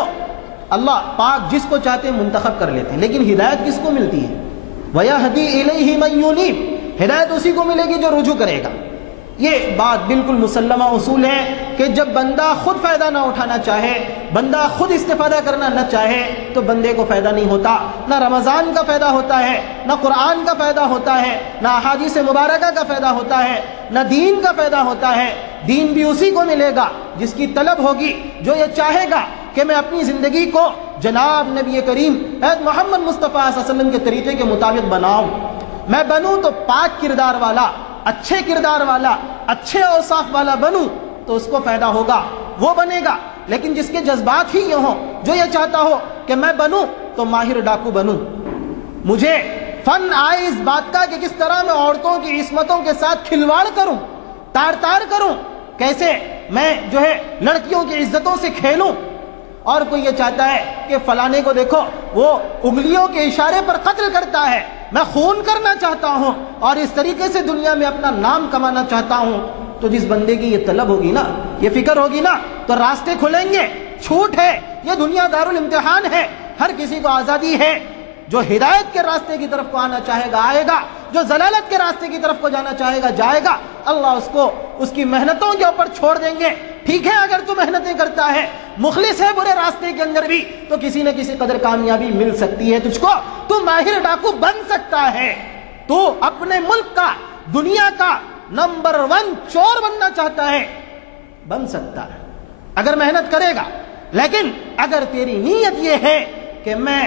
اللہ پاک جس کو چاہتے ہیں منتخب کر لیتے ہیں، لیکن ہدایت کس کو ملتی ہے، ویہدی الیہ من ینیب، ہدایت اسی کو ملے گی جو رجوع کرے گا. یہ بات بالکل مسلمہ اصول ہے کہ جب بندہ خود فائدہ نہ اٹھانا چاہے، بندہ خود استفادہ کرنا نہ چاہے تو بندے کو فائدہ نہیں ہوتا. نہ رمضان کا فائدہ ہوتا ہے، نہ قرآن کا فائدہ ہوتا ہے، نہ احادیث مبارکہ کا فائدہ ہوتا ہے، نہ دین کا فائدہ ہوتا ہے. دین بھی اسی کو ملے گا جس کی طلب ہوگی، جو یہ چاہے گا کہ میں اپنی زندگی کو جناب نبی کریم محمد مصطفیٰ صلی اللہ علیہ وسلم کے طریقے کے مطابق بناؤں. میں بنوں تو پاک کردار والا، اچھے کردار والا، اچھے اوصاف والا بنوں تو اس کو فائدہ ہوگا، وہ بنے گا. لیکن جس کے جذبات ہی یہ ہوں، جو یہ چاہتا ہو کہ میں بنوں تو ماہر ڈاکو بنوں، مجھے فن آئے اس بات کا کہ کس طرح میں عورتوں کی عصمتوں کے ساتھ کھلواڑ کروں، تار کروں، کیسے میں جو ہے لڑکیوں کی عزتوں سے کھیلوں. اور کوئی یہ چاہتا ہے کہ فلانے کو دیکھو وہ انگلیوں کے اشارے پر قتل کرتا ہے، میں خون کرنا چاہتا ہوں اور اس طریقے سے دنیا میں اپنا نام کمانا چاہتا ہوں. تو جس بندے کی یہ طلب ہوگی نا، یہ فکر ہوگی نا، تو راستے کھلیں گے. چھوٹ ہے، یہ دنیا دارالامتحان ہے، ہر کسی کو آزادی ہے. جو ہدایت کے راستے کی طرف کو آنا چاہے گا آئے گا، جو ضلالت کے راستے کی طرف کو جانا چاہے گا جائے گا. اللہ اس کو اس کی محنتوں کے اوپر چھوڑ دیں گے. ٹھیک ہے، اگر تو محنتیں کرتا ہے، مخلص ہے برے راستے کے اندر بھی، تو کسی نہ کسی قدر کامیابی مل سکتی ہے تجھ کو. تو ماہر ڈاکو بن سکتا ہے. تو اپنے ملک کا، دنیا کا نمبر 1 چور بننا چاہتا ہے، بن سکتا ہے اگر محنت کرے گا. لیکن اگر تیری نیت یہ ہے کہ میں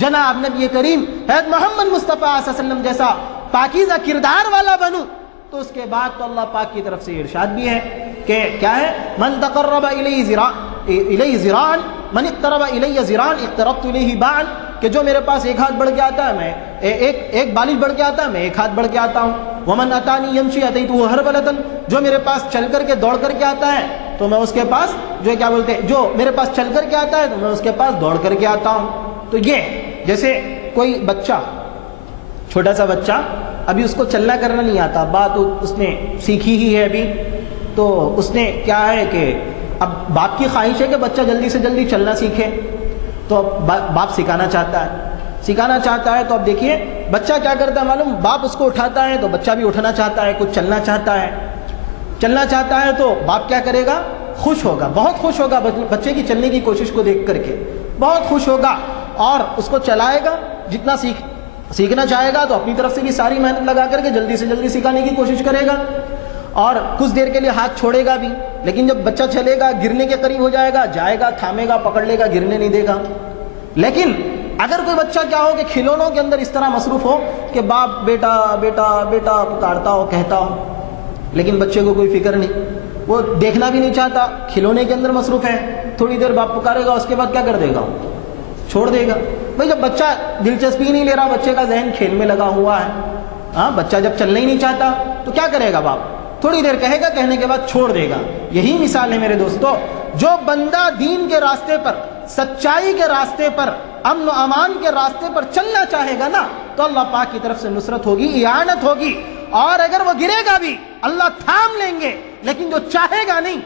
جناب نبی کریم حضرت محمد مصطفیٰ صلی اللہ علیہ وسلم جیسا پاکیزہ کردار والا بنوں، تو اس کے بعد تو اللہ پاک کی طرف سے ارشاد بھی ہے کہ کیا ہے، من تقرب الی ذراعا من اقترب الی ذراعا اقتربت الیہ باعا، کہ جو میرے پاس ایک ہاتھ بڑھ کے آتا ہے، میں ایک بالش بڑھ کے آتا ہے، میں ایک ہاتھ بڑھ کے آتا ہوں. ومن اتانی یمشی اتیتہ ہرولۃ، جو میرے پاس چل کر کے دوڑ کر کے آتا ہے تو میں اس کے پاس جو کیا بولتے ہیں، جو میرے پاس چل کر کے آتا ہے تو میں اس کے پاس دوڑ کر کے آتا ہوں. تو یہ جیسے کوئی بچہ، چھوٹا سا بچہ، ابھی اس کو چلنا کرنا نہیں آتا، بات اس نے سیکھی ہی ہے ابھی، تو اس نے کیا ہے کہ اب باپ کی خواہش ہے کہ بچہ جلدی سے جلدی چلنا سیکھے، تو اب باپ سکھانا چاہتا ہے، تو اب دیکھیے بچہ کیا کرتا ہے معلوم، باپ اس کو اٹھاتا ہے تو بچہ بھی اٹھنا چاہتا ہے، کچھ چلنا چاہتا ہے تو باپ کیا کرے گا، خوش ہوگا، بہت خوش ہوگا بچے کی چلنے کی کوشش کو دیکھ کر کے، بہت خوش ہوگا اور اس کو چلائے گا، جتنا سیکھنا چاہے گا تو اپنی طرف سے بھی ساری محنت لگا کر کے جلدی سے جلدی سکھانے کی کوشش کرے گا، اور کچھ دیر کے لیے ہاتھ چھوڑے گا بھی، لیکن جب بچہ چلے گا، گرنے کے قریب ہو جائے گا، جائے گا، تھامے گا، پکڑ لے گا، گرنے نہیں دے گا۔ لیکن اگر کوئی بچہ کیا ہو کہ کھلونوں کے اندر اس طرح مصروف ہو کہ باپ بیٹا بیٹا بیٹا پکارتا ہو، کہتا ہو، لیکن بچے کو کوئی فکر نہیں، وہ دیکھنا بھی نہیں چاہتا، کھلونے کے اندر مصروف ہے، تھوڑی دیر باپ پکارے گا، اس کے بعد کیا کر دے گا، چھوڑ دے گا۔ بھائی جب بچہ دلچسپی نہیں لے رہا، بچے کا ذہن کھیل میں لگا ہوا ہے، ہاں بچہ جب چلنا ہی نہیں چاہتا تو کیا کرے گا باپ، تھوڑی دیر کہے گا، کہنے کے بعد چھوڑ دے گا۔ یہی مثال ہے میرے دوستو، جو بندہ دین کے راستے پر، سچائی کے راستے پر، امن و امان کے راستے پر چلنا چاہے گا نا، تو اللہ پاک کی طرف سے نصرت ہوگی، اعانت ہوگی، اور اگر وہ گرے گا بھی اللہ تھام لیں گے، لیکن جو چاہے گا نہیں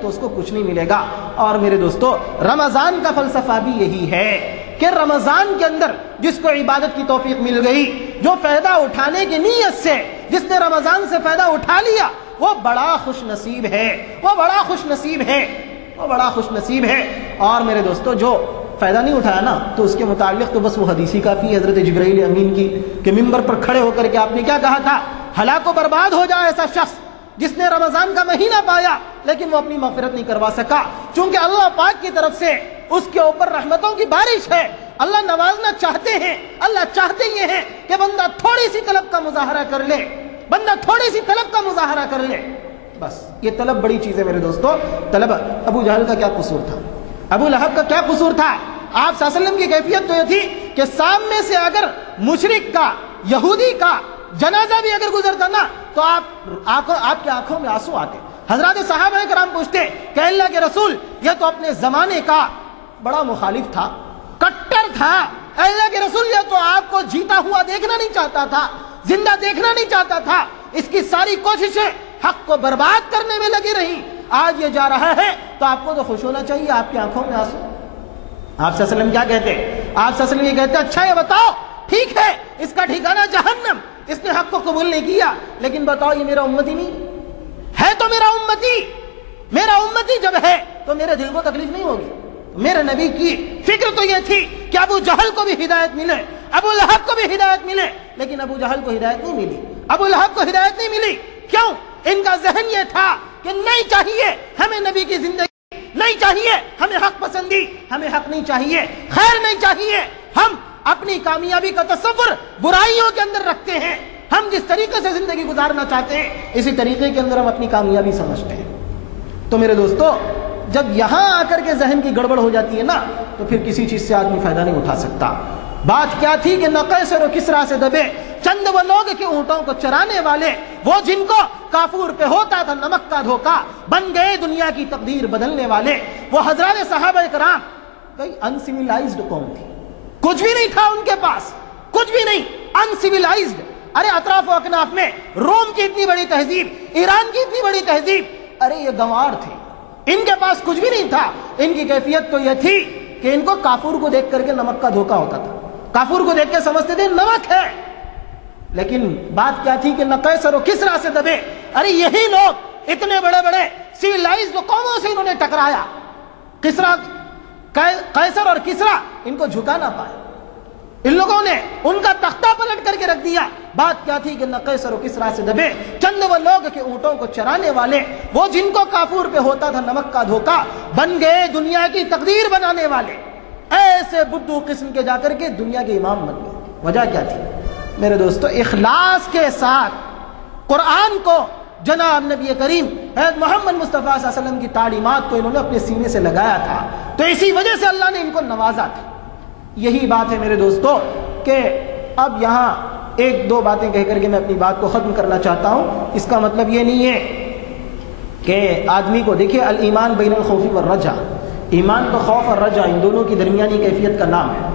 تو اس کو کچھ نہیں ملے گا۔ اور میرے دوستو رمضان کا فلسفہ بھی یہی ہے کہ رمضان کے اندر جس کو عبادت کی توفیق مل گئی، جو فائدہ اٹھانے کی نیت سے جس نے رمضان سے فائدہ اٹھا لیا، وہ بڑا خوش نصیب ہے۔ اور میرے دوستو جو فائدہ نہیں اٹھایا نا، تو اس کے متعلق تو بس وہ حدیثی کافی ہے حضرت جبرائیل امین کی، کہ ممبر پر کھڑے ہو کر کے آپ نے کیا کہا تھا، ہلاک و برباد ہو جائے ایسا شخص جس نے رمضان کا مہینہ پایا لیکن وہ اپنی مغفرت نہیں کروا سکا، چونکہ اللہ پاک کی طرف سے اس کے اوپر رحمتوں کی بارش ہے، اللہ نوازنا چاہتے ہیں، اللہ چاہتے یہ ہیں کہ بندہ تھوڑی سی طلب کا مظاہرہ کر لے، بس یہ طلب بڑی چیز ہے میرے دوستو۔ طلب ابو جہل کا کیا قصور تھا، ابو لہب کا کیا قصور تھا؟ آپ صلی اللہ علیہ وسلم کی کیفیت تو یہ تھی کہ سامنے سے اگر مشرک کا، یہودی کا جنازہ بھی اگر گزرتا نا تو آپ کی آنکھوں میں آنسو آتے۔ حضرات صحابہ کرام پوچھتے کہ اللہ کے رسول یہ تو اپنے زمانے کا بڑا مخالف تھا، کٹر تھا، اللہ کے رسول یہ تو آپ کو جیتا ہوا دیکھنا نہیں چاہتا تھا، زندہ دیکھنا نہیں چاہتا تھا، اس کی ساری کوششیں حق کو برباد کرنے میں لگی رہی، آج یہ جا رہا ہے تو آپ کو تو خوش ہونا چاہیے، آپ کی آنکھوں میں آنسو۔ آپ صلی اللہ علیہ وسلم کیا کہتے ہیں؟ آپ صلی اللہ علیہ وسلم یہ کہتے ہیں اچھا یہ بتاؤ، ٹھیک ہے اس کا ٹھکانہ جہنم، اس نے حق کو قبول نہیں کیا، لیکن بتاؤ یہ میرا امتی نہیں ہے؟ تو میرا امتی جب ہے تو میرے دل کو تکلیف نہیں ہوگی۔ میرے نبی کی فکر تو یہ تھی کہ ابو جہل کو بھی ہدایت ملے، ابو لہب کو بھی ہدایت ملے، لیکن ابو جہل کو ہدایت نہیں ملی، ابو لہب کو ہدایت نہیں ملی۔ کیوں؟ ان کا ذہن یہ تھا کہ نہیں چاہیے ہمیں نبی کی زندگی، نہیں چاہیے ہمیں حق پسندی، ہمیں حق نہیں چاہیے، خیر نہیں چاہیے، ہم اپنی کامیابی کا تصور برائیوں کے اندر رکھتے ہیں، ہم جس طریقے سے زندگی گزارنا چاہتے ہیں اسی طریقے کے اندر ہم اپنی کامیابی سمجھتے ہیں۔ تو میرے دوستو جب یہاں آ کر کے ذہن کی گڑبڑ ہو جاتی ہے نا تو پھر کسی چیز سے آدمی فائدہ نہیں اٹھا سکتا۔ بات کیا تھی کہ نہ قیصر و کسریٰ سے دبے چند وہ لوگ کہ اونٹوں کو چرانے والے، وہ جن کو کافور پہ ہوتا تھا نمک کا دھوکا، بن گئے دنیا کی تقدیر بدلنے والے۔ وہ حضرات صحابہ کرام کئی انسیولائزڈ قوم تھی، کچھ بھی نہیں تھا ان کے پاس، کچھ بھی نہیں، انسیولائزڈ۔ ارے اطراف و اکناف میں روم کی اتنی بڑی تہذیب، ایران کی اتنی بڑی تہذیب، ارے یہ گنوار تھے، ان کے پاس کچھ بھی نہیں تھا۔ ان کی کیفیت تو یہ تھی کہ ان کو کافور کو دیکھ کر کے نمک کا دھوکا ہوتا تھا، کافور کو دیکھ کے سمجھتے تھے نمک ہے، لیکن بات کیا تھی کہ نہ قیصر و کسریٰ سے دبے۔ ارے یہی لوگ اتنے بڑے بڑے سیویلائزڈ قوموں سے انہوں نے ٹکرایا، قیصر اور کسریٰ ان کو جھکا نہ پائے، ان لوگوں نے ان کا تختہ پلٹ کر کے رکھ دیا۔ بات کیا تھی کہ نہ قیصر و کسریٰ سے دبے چند وہ لوگ کہ اونٹوں کو چرانے والے، وہ جن کو کافور پہ ہوتا تھا نمک کا دھوکا، بن گئے دنیا کی تقدیر بنانے والے۔ ایسے بدھو قسم کے جا کر کے دنیا کے امام بن گئے۔ وجہ کیا تھی میرے دوستو؟ اخلاص کے ساتھ قرآن کو، جناب نبی کریم محمد مصطفیٰ صلی اللہ علیہ وسلم کی تعلیمات کو انہوں نے اپنے سینے سے لگایا تھا، تو اسی وجہ سے اللہ نے ان کو نوازا تھا۔ یہی بات ہے میرے دوستو کہ اب یہاں ایک دو باتیں کہہ کر کے میں اپنی بات کو ختم کرنا چاہتا ہوں۔ اس کا مطلب یہ نہیں ہے کہ آدمی کو دیکھیے، الایمان بین الخوف والرجا، ایمان تو خوف اور رجا ان دونوں کی درمیانی کیفیت کا نام ہے۔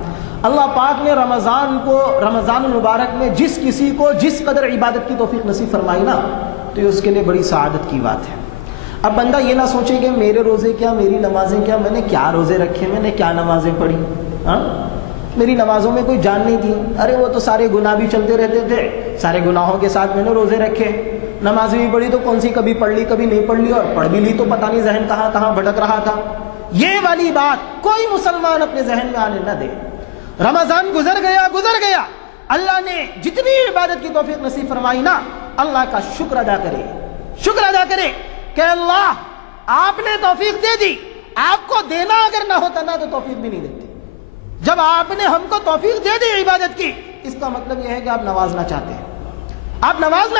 اللہ پاک نے رمضان المبارک میں جس کسی کو جس قدر عبادت کی توفیق نصیب فرمائی نا، تو یہ اس کے لیے بڑی سعادت کی بات ہے۔ اب بندہ یہ نہ سوچے کہ میرے روزے کیا، میری نمازیں کیا، میں نے کیا روزے رکھے، میں نے کیا نمازیں پڑھی، ہاں میری نمازوں میں کوئی جان نہیں تھی، ارے وہ تو سارے گناہ بھی چلتے رہتے تھے، سارے گناہوں کے ساتھ میں نے روزے رکھے، نمازیں بھی پڑھی تو کون سی کبھی پڑھ لی کبھی نہیں پڑھ لی، اور پڑھ بھی لی تو پتہ نہیں ذہن کہاں کہاں بھٹک رہا تھا۔ یہ والی بات کوئی مسلمان اپنے ذہن میں آنے نہ دے۔ رمضان گزر گیا، اللہ نے جتنی عبادت کی توفیق نصیب فرمائی نا، اللہ کا شکر ادا کرے کہ اللہ آپ نے توفیق دے دی، آپ کو دینا اگر نہ ہوتا نا تو توفیق بھی نہیں دیتے۔ جب آپ نے ہم کو توفیق دے دی عبادت کی، اس کا مطلب یہ ہے کہ آپ نوازنا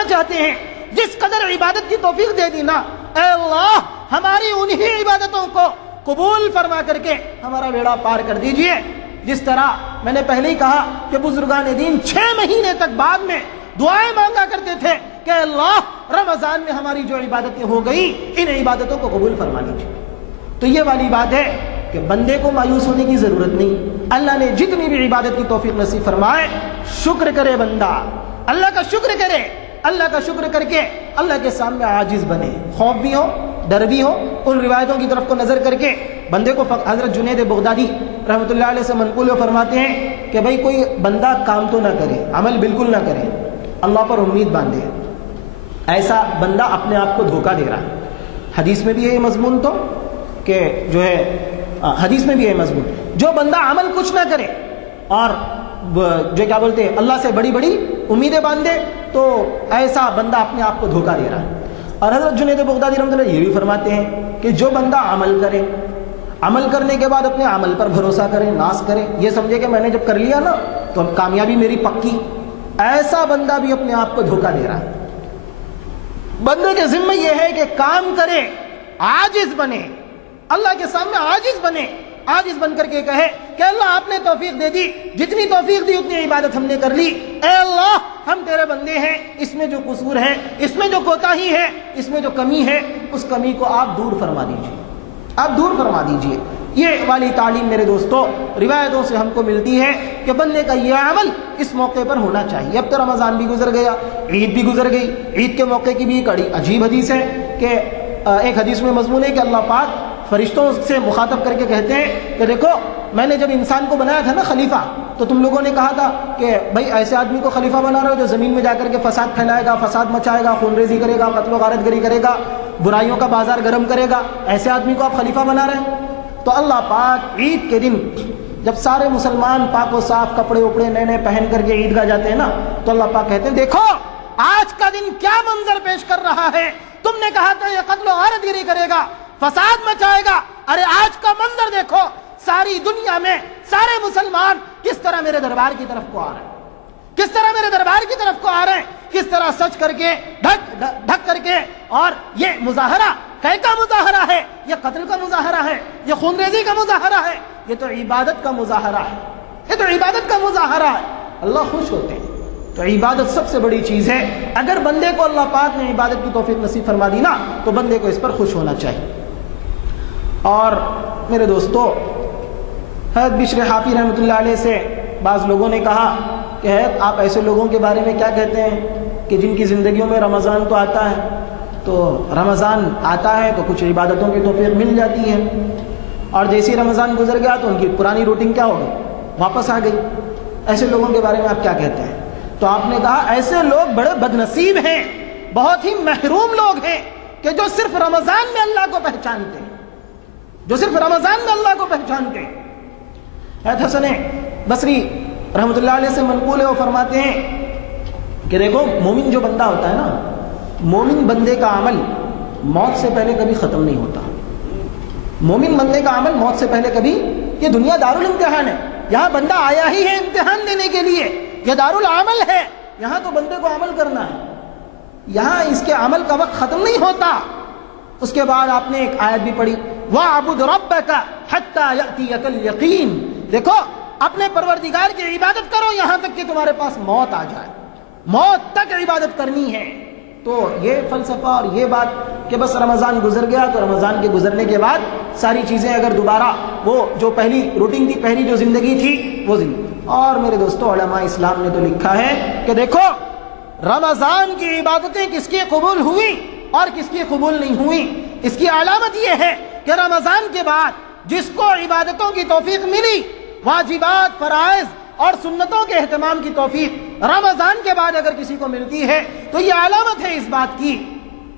چاہتے ہیں، جس قدر عبادت کی توفیق دے دی نا، اے اللہ ہماری انہی عبادتوں کو قبول فرما کر کے ہمارا بیڑا پار کر دیجئے۔ جس طرح میں نے پہلے ہی کہا کہ بزرگان دین 6 مہینے تک بعد میں دعائیں مانگا کرتے تھے کہ اللہ رمضان میں ہماری جو عبادتیں ہو گئی، ان عبادتوں کو قبول فرما لیجیے۔ تو یہ والی بات ہے کہ بندے کو مایوس ہونے کی ضرورت نہیں، اللہ نے جتنی بھی عبادت کی توفیق نصیب فرمائے، شکر کرے بندہ، اللہ کا شکر کر کے اللہ کے سامنے عاجز بنے، خوف بھی ہو ڈر بھی ہو، ان روایتوں کی طرف کو نظر کر کے بندے کو حضرت جنید بغدادی رحمۃ اللہ علیہ سے منقول فرماتے ہیں کہ بھائی کوئی بندہ کام تو نہ کرے، عمل بالکل نہ کرے، اللہ پر امید باندھے، ایسا بندہ اپنے آپ کو دھوکہ دے رہا ہے۔ حدیث میں بھی ہے یہ مضمون، تو کہ جو ہے حدیث میں بھی ہے مضمون، جو بندہ عمل کچھ نہ کرے اور جو کیا بولتے ہیں اللہ سے بڑی بڑی امیدیں باندھے، تو ایسا بندہ اپنے آپ کو دھوکہ دے رہا ہے۔ اور حضرت جنید بغدادی رحمۃ اللہ یہ بھی فرماتے ہیں کہ جو بندہ عمل کرے، عمل کرنے کے بعد اپنے عمل پر بھروسہ کرے، ناز کرے، یہ سمجھے کہ میں نے جب کر لیا نا تو اب کامیابی میری پکی، ایسا بندہ بھی اپنے آپ کو دھوکہ دے رہا ہے۔ بندے کے ذمہ یہ ہے کہ کام کرے، عاجز بنے، اللہ کے سامنے عاجز بن کر کے کہے کہ اللہ آپ نے توفیق دے دی، جتنی توفیق دی اتنی عبادت ہم نے کر لی، اے اللہ ہم تیرے بندے ہیں، اس میں جو قصور ہے، اس میں جو کوتاہی ہے، اس میں جو کمی ہے، اس کمی کو آپ دور فرما دیجئے۔ یہ والی تعلیم میرے دوستو روایتوں سے ہم کو ملتی ہے کہ بندے کا یہ عمل اس موقع پر ہونا چاہیے۔ اب تو رمضان بھی گزر گیا، عید بھی گزر گئی، عید کے موقع کی بھی ایک عجیب حدیث ہے کہ ایک حدیث میں مضمون ہے کہ اللہ پاک فرشتوں سے مخاطب کر کے کہتے ہیں کہ دیکھو میں نے جب انسان کو بنایا تھا نا خلیفہ، تو تم لوگوں نے کہا تھا کہ بھائی ایسے آدمی کو خلیفہ بنا رہے ہو جو زمین میں جا کر کے فساد پھیلائے گا، فساد مچائے گا، خون ریزی کرے گا، قتل و غارت گری کرے گا، برائیوں کا بازار گرم کرے گا، ایسے آدمی کو آپ خلیفہ بنا رہے ہیں۔ تو اللہ پاک عید کے دن جب سارے مسلمان پاک و صاف کپڑے اپڑے نئے نئے پہن کر کے عیدگاہ جاتے ہیں نا، تو اللہ پاک کہتے ہیں دیکھو آج کا دن کیا منظر پیش کر رہا ہے، تم نے کہا تھا یہ قتل و غارت گری کرے گا، فساد مچائے گا، ارے آج کا منظر دیکھو، ساری دنیا میں سارے مسلمان کس طرح میرے دربار کی طرف کو آ رہے ہیں، کس طرح سچ کر کے ڈھک کر کے، اور یہ مظاہرہ کہے کا مظاہرہ ہے، یہ قتل کا مظاہرہ ہے، یہ خون ریزی کا مظاہرہ ہے، یہ تو عبادت کا مظاہرہ ہے، اللہ خوش ہوتے ہیں۔ تو عبادت سب سے بڑی چیز ہے، اگر بندے کو اللہ پاک نے عبادت کی توفیق نصیب فرما دی نا تو بندے کو اس پر خوش ہونا چاہیے۔ اور میرے دوستو حضرت بشر حافی رحمۃ اللہ علیہ سے بعض لوگوں نے کہا کہ حضرت آپ ایسے لوگوں کے بارے میں کیا کہتے ہیں کہ جن کی زندگیوں میں رمضان تو آتا ہے، تو رمضان آتا ہے تو کچھ عبادتوں کی توفیق مل جاتی ہے، اور جیسے رمضان گزر گیا تو ان کی پرانی روٹین کیا ہو گئی، واپس آ گئی، ایسے لوگوں کے بارے میں آپ کیا کہتے ہیں؟ تو آپ نے کہا ایسے لوگ بڑے بدنصیب ہیں، بہت ہی محروم لوگ ہیں کہ جو صرف رمضان میں اللہ کو پہچانتے ہیں، حضرت حسن بصری رحمۃ اللہ علیہ سے منقول ہے، وہ فرماتے ہیں کہ دیکھو مومن جو بندہ ہوتا ہے نا، مومن بندے کا عمل موت سے پہلے کبھی ختم نہیں ہوتا، مومن بندے کا عمل موت سے پہلے کبھی، یہ دنیا دارالامتحان ہے، یہاں بندہ آیا ہی ہے امتحان دینے کے لیے، یہ دارالعمل ہے، یہاں تو بندے کو عمل کرنا ہے، یہاں اس کے عمل کا وقت ختم نہیں ہوتا۔ اس کے بعد آپ نے ایک آیت بھی پڑھی، وَاعْبُدْ رَبَّكَ حَتَّى يَأْتِيَكَ الْيَقِينُ، دیکھو اپنے پروردگار کی عبادت کرو یہاں تک کہ تمہارے پاس موت آ جائے، موت تک عبادت کرنی ہے۔ تو یہ فلسفہ اور یہ بات کہ بس رمضان گزر گیا تو رمضان کے گزرنے کے بعد ساری چیزیں اگر دوبارہ وہ جو پہلی روٹین تھی، پہلی جو زندگی تھی وہ زندگی، اور میرے دوستو علماء اسلام نے تو لکھا ہے کہ دیکھو رمضان کی عبادتیں کس کی قبول ہوئی اور کس کی قبول نہیں ہوئی، اس کی علامت یہ ہے کہ رمضان کے بعد جس کو عبادتوں کی توفیق ملی، واجبات، فرائض اور سنتوں کے اہتمام کی توفیق رمضان کے بعد اگر کسی کو ملتی ہے تو یہ علامت ہے اس بات کی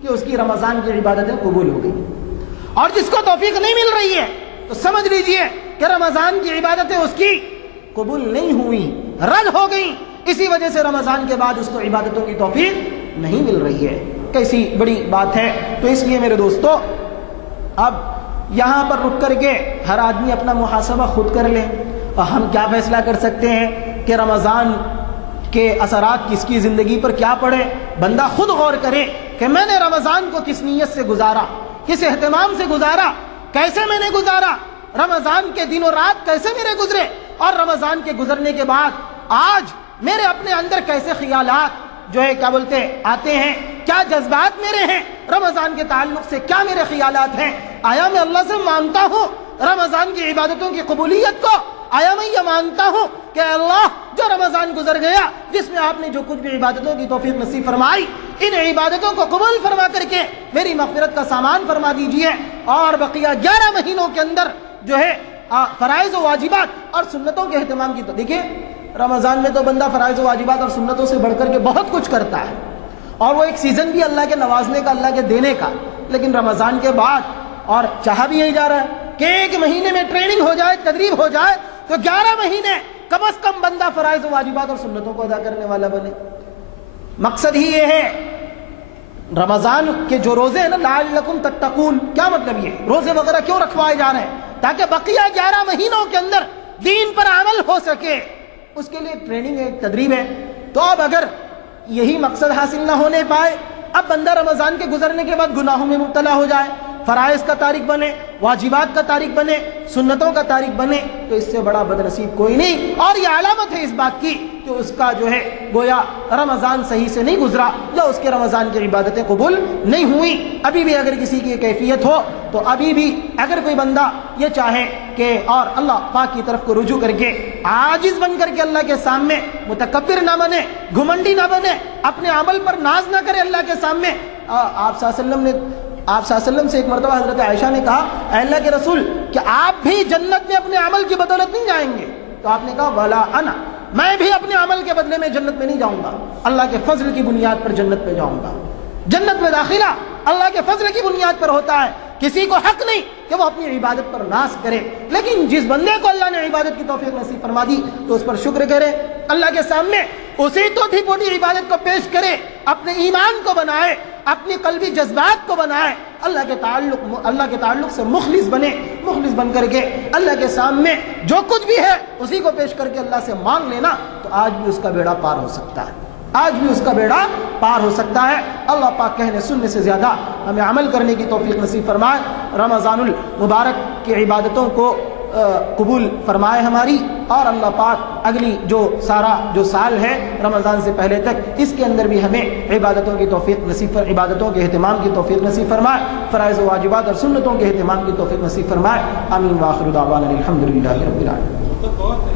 کہ اس کی رمضان کی عبادتیں قبول ہو گئی، اور جس کو توفیق نہیں مل رہی ہے تو سمجھ لیجئے کہ رمضان کی عبادتیں اس کی قبول نہیں ہوئی، رد ہو گئی، اسی وجہ سے رمضان کے بعد اس کو عبادتوں کی توفیق نہیں مل رہی ہے۔ کیسی بڑی بات ہے۔ تو اس لیے میرے دوستو اب یہاں پر رک کر کے ہر آدمی اپنا محاسبہ خود کر لے، اور ہم کیا فیصلہ کر سکتے ہیں کہ رمضان کے اثرات کس کی زندگی پر کیا پڑے۔ بندہ خود غور کرے کہ میں نے رمضان کو کس نیت سے گزارا، کس اہتمام سے گزارا، کیسے میں نے گزارا، رمضان کے دن و رات کیسے میرے گزرے، اور رمضان کے گزرنے کے بعد آج میرے اپنے اندر کیسے خیالات جو ہے کیا بولتے آتے ہیں، کیا جذبات میرے ہیں، رمضان کے تعلق سے کیا میرے خیالات ہیں۔ آیا میں اللہ سے مانگتا ہوں رمضان کی عبادتوں کی قبولیت کو؟ آیا میں یہ مانگتا ہوں کہ اللہ جو رمضان گزر گیا جس میں آپ نے جو کچھ بھی عبادتوں کی توفیق نصیب فرمائی، ان عبادتوں کو قبول فرما کر کے میری مغفرت کا سامان فرما دیجئے، اور بقیہ 11 مہینوں کے اندر جو ہے فرائض و واجبات اور سنتوں کے اہتمام کی۔ تو دیکھیں رمضان میں تو بندہ فرائض و واجبات اور سنتوں سے بڑھ کر کے بہت کچھ کرتا ہے، اور وہ ایک سیزن بھی اللہ کے نوازنے کا، اللہ کے دینے کا، لیکن رمضان کے بعد اور چاہا بھی یہی جا رہا ہے کہ 1 مہینے میں ٹریننگ ہو جائے، تدریب ہو جائے، تو 11 مہینے کم از کم بندہ فرائض و واجبات اور سنتوں کو ادا کرنے والا بنے۔ مقصد ہی یہ ہے رمضان کے جو روزے ہیں نا، لعلکم تتقون، کیا مطلب یہ روزے وغیرہ کیوں رکھوائے جا رہے ہیں؟ تاکہ بقیہ 11 مہینوں کے اندر دین پر عمل ہو سکے، اس کے لیے ٹریننگ ہے، تدریب ہے۔ تو اب اگر یہی مقصد حاصل نہ ہونے پائے، اب بندہ رمضان کے گزرنے کے بعد گناہوں میں مبتلا ہو جائے، فرائض کا تارک بنے، واجبات کا تارک بنے، سنتوں کا تارک بنے، تو اس سے بڑا بدنصیب کوئی نہیں۔ اور یہ علامت ہے اس بات کی کہ اس کا جو ہے گویا رمضان صحیح سے نہیں گزرا، یا اس کے رمضان کی عبادتیں قبول نہیں ہوئی۔ ابھی بھی اگر کسی کی کیفیت ہو تو ابھی بھی اگر کوئی بندہ یہ چاہے کہ اور اللہ پاک کی طرف کو رجوع کر کے عاجز بن کر کے اللہ کے سامنے متکبر نہ بنے، گھمنڈی نہ بنے، اپنے عمل پر ناز نہ کرے اللہ کے سامنے۔ آپ صلی اللہ علیہ وسلم سے ایک مرتبہ حضرت عائشہ نے کہا، اے اللہ کے رسول، کہ آپ بھی جنت میں اپنے عمل کی بدولت نہیں جائیں گے؟ تو آپ نے کہا ولا انا، میں بھی اپنے عمل کے بدلے میں جنت میں نہیں جاؤں گا، اللہ کے فضل کی بنیاد پر جنت میں جاؤں گا۔ جنت میں داخلہ اللہ کے فضل کی بنیاد پر ہوتا ہے، کسی کو حق نہیں کہ وہ اپنی عبادت پر ناز کرے، لیکن جس بندے کو اللہ نے عبادت کی توفیق نصیب فرما دی تو اس پر شکر کرے، اللہ کے سامنے اسی ٹوٹی پھوٹی عبادت کو پیش کرے، اپنے ایمان کو بنائے، اپنی قلبی جذبات کو بنائے، اللہ کے تعلق سے مخلص بنے، مخلص بن کر کے اللہ کے سامنے جو کچھ بھی ہے اسی کو پیش کر کے اللہ سے مانگ لینا، تو آج بھی اس کا بیڑا پار ہو سکتا ہے، آج بھی اس کا بیڑا پار ہو سکتا ہے۔ اللہ پاک کہنے سننے سے زیادہ ہمیں عمل کرنے کی توفیق نصیب فرمائے، رمضان المبارک کی عبادتوں کو قبول فرمائے ہماری، اور اللہ پاک اگلی جو سال ہے رمضان سے پہلے تک، اس کے اندر بھی ہمیں عبادتوں کی توفیق نصیب عبادتوں کے اہتمام کی توفیق نصیب فرمائے، فرائض و واجبات اور سنتوں کے اہتمام کی توفیق نصیب فرمائے۔ آمین وآخر دعوانا الحمدللہ رب العالمین۔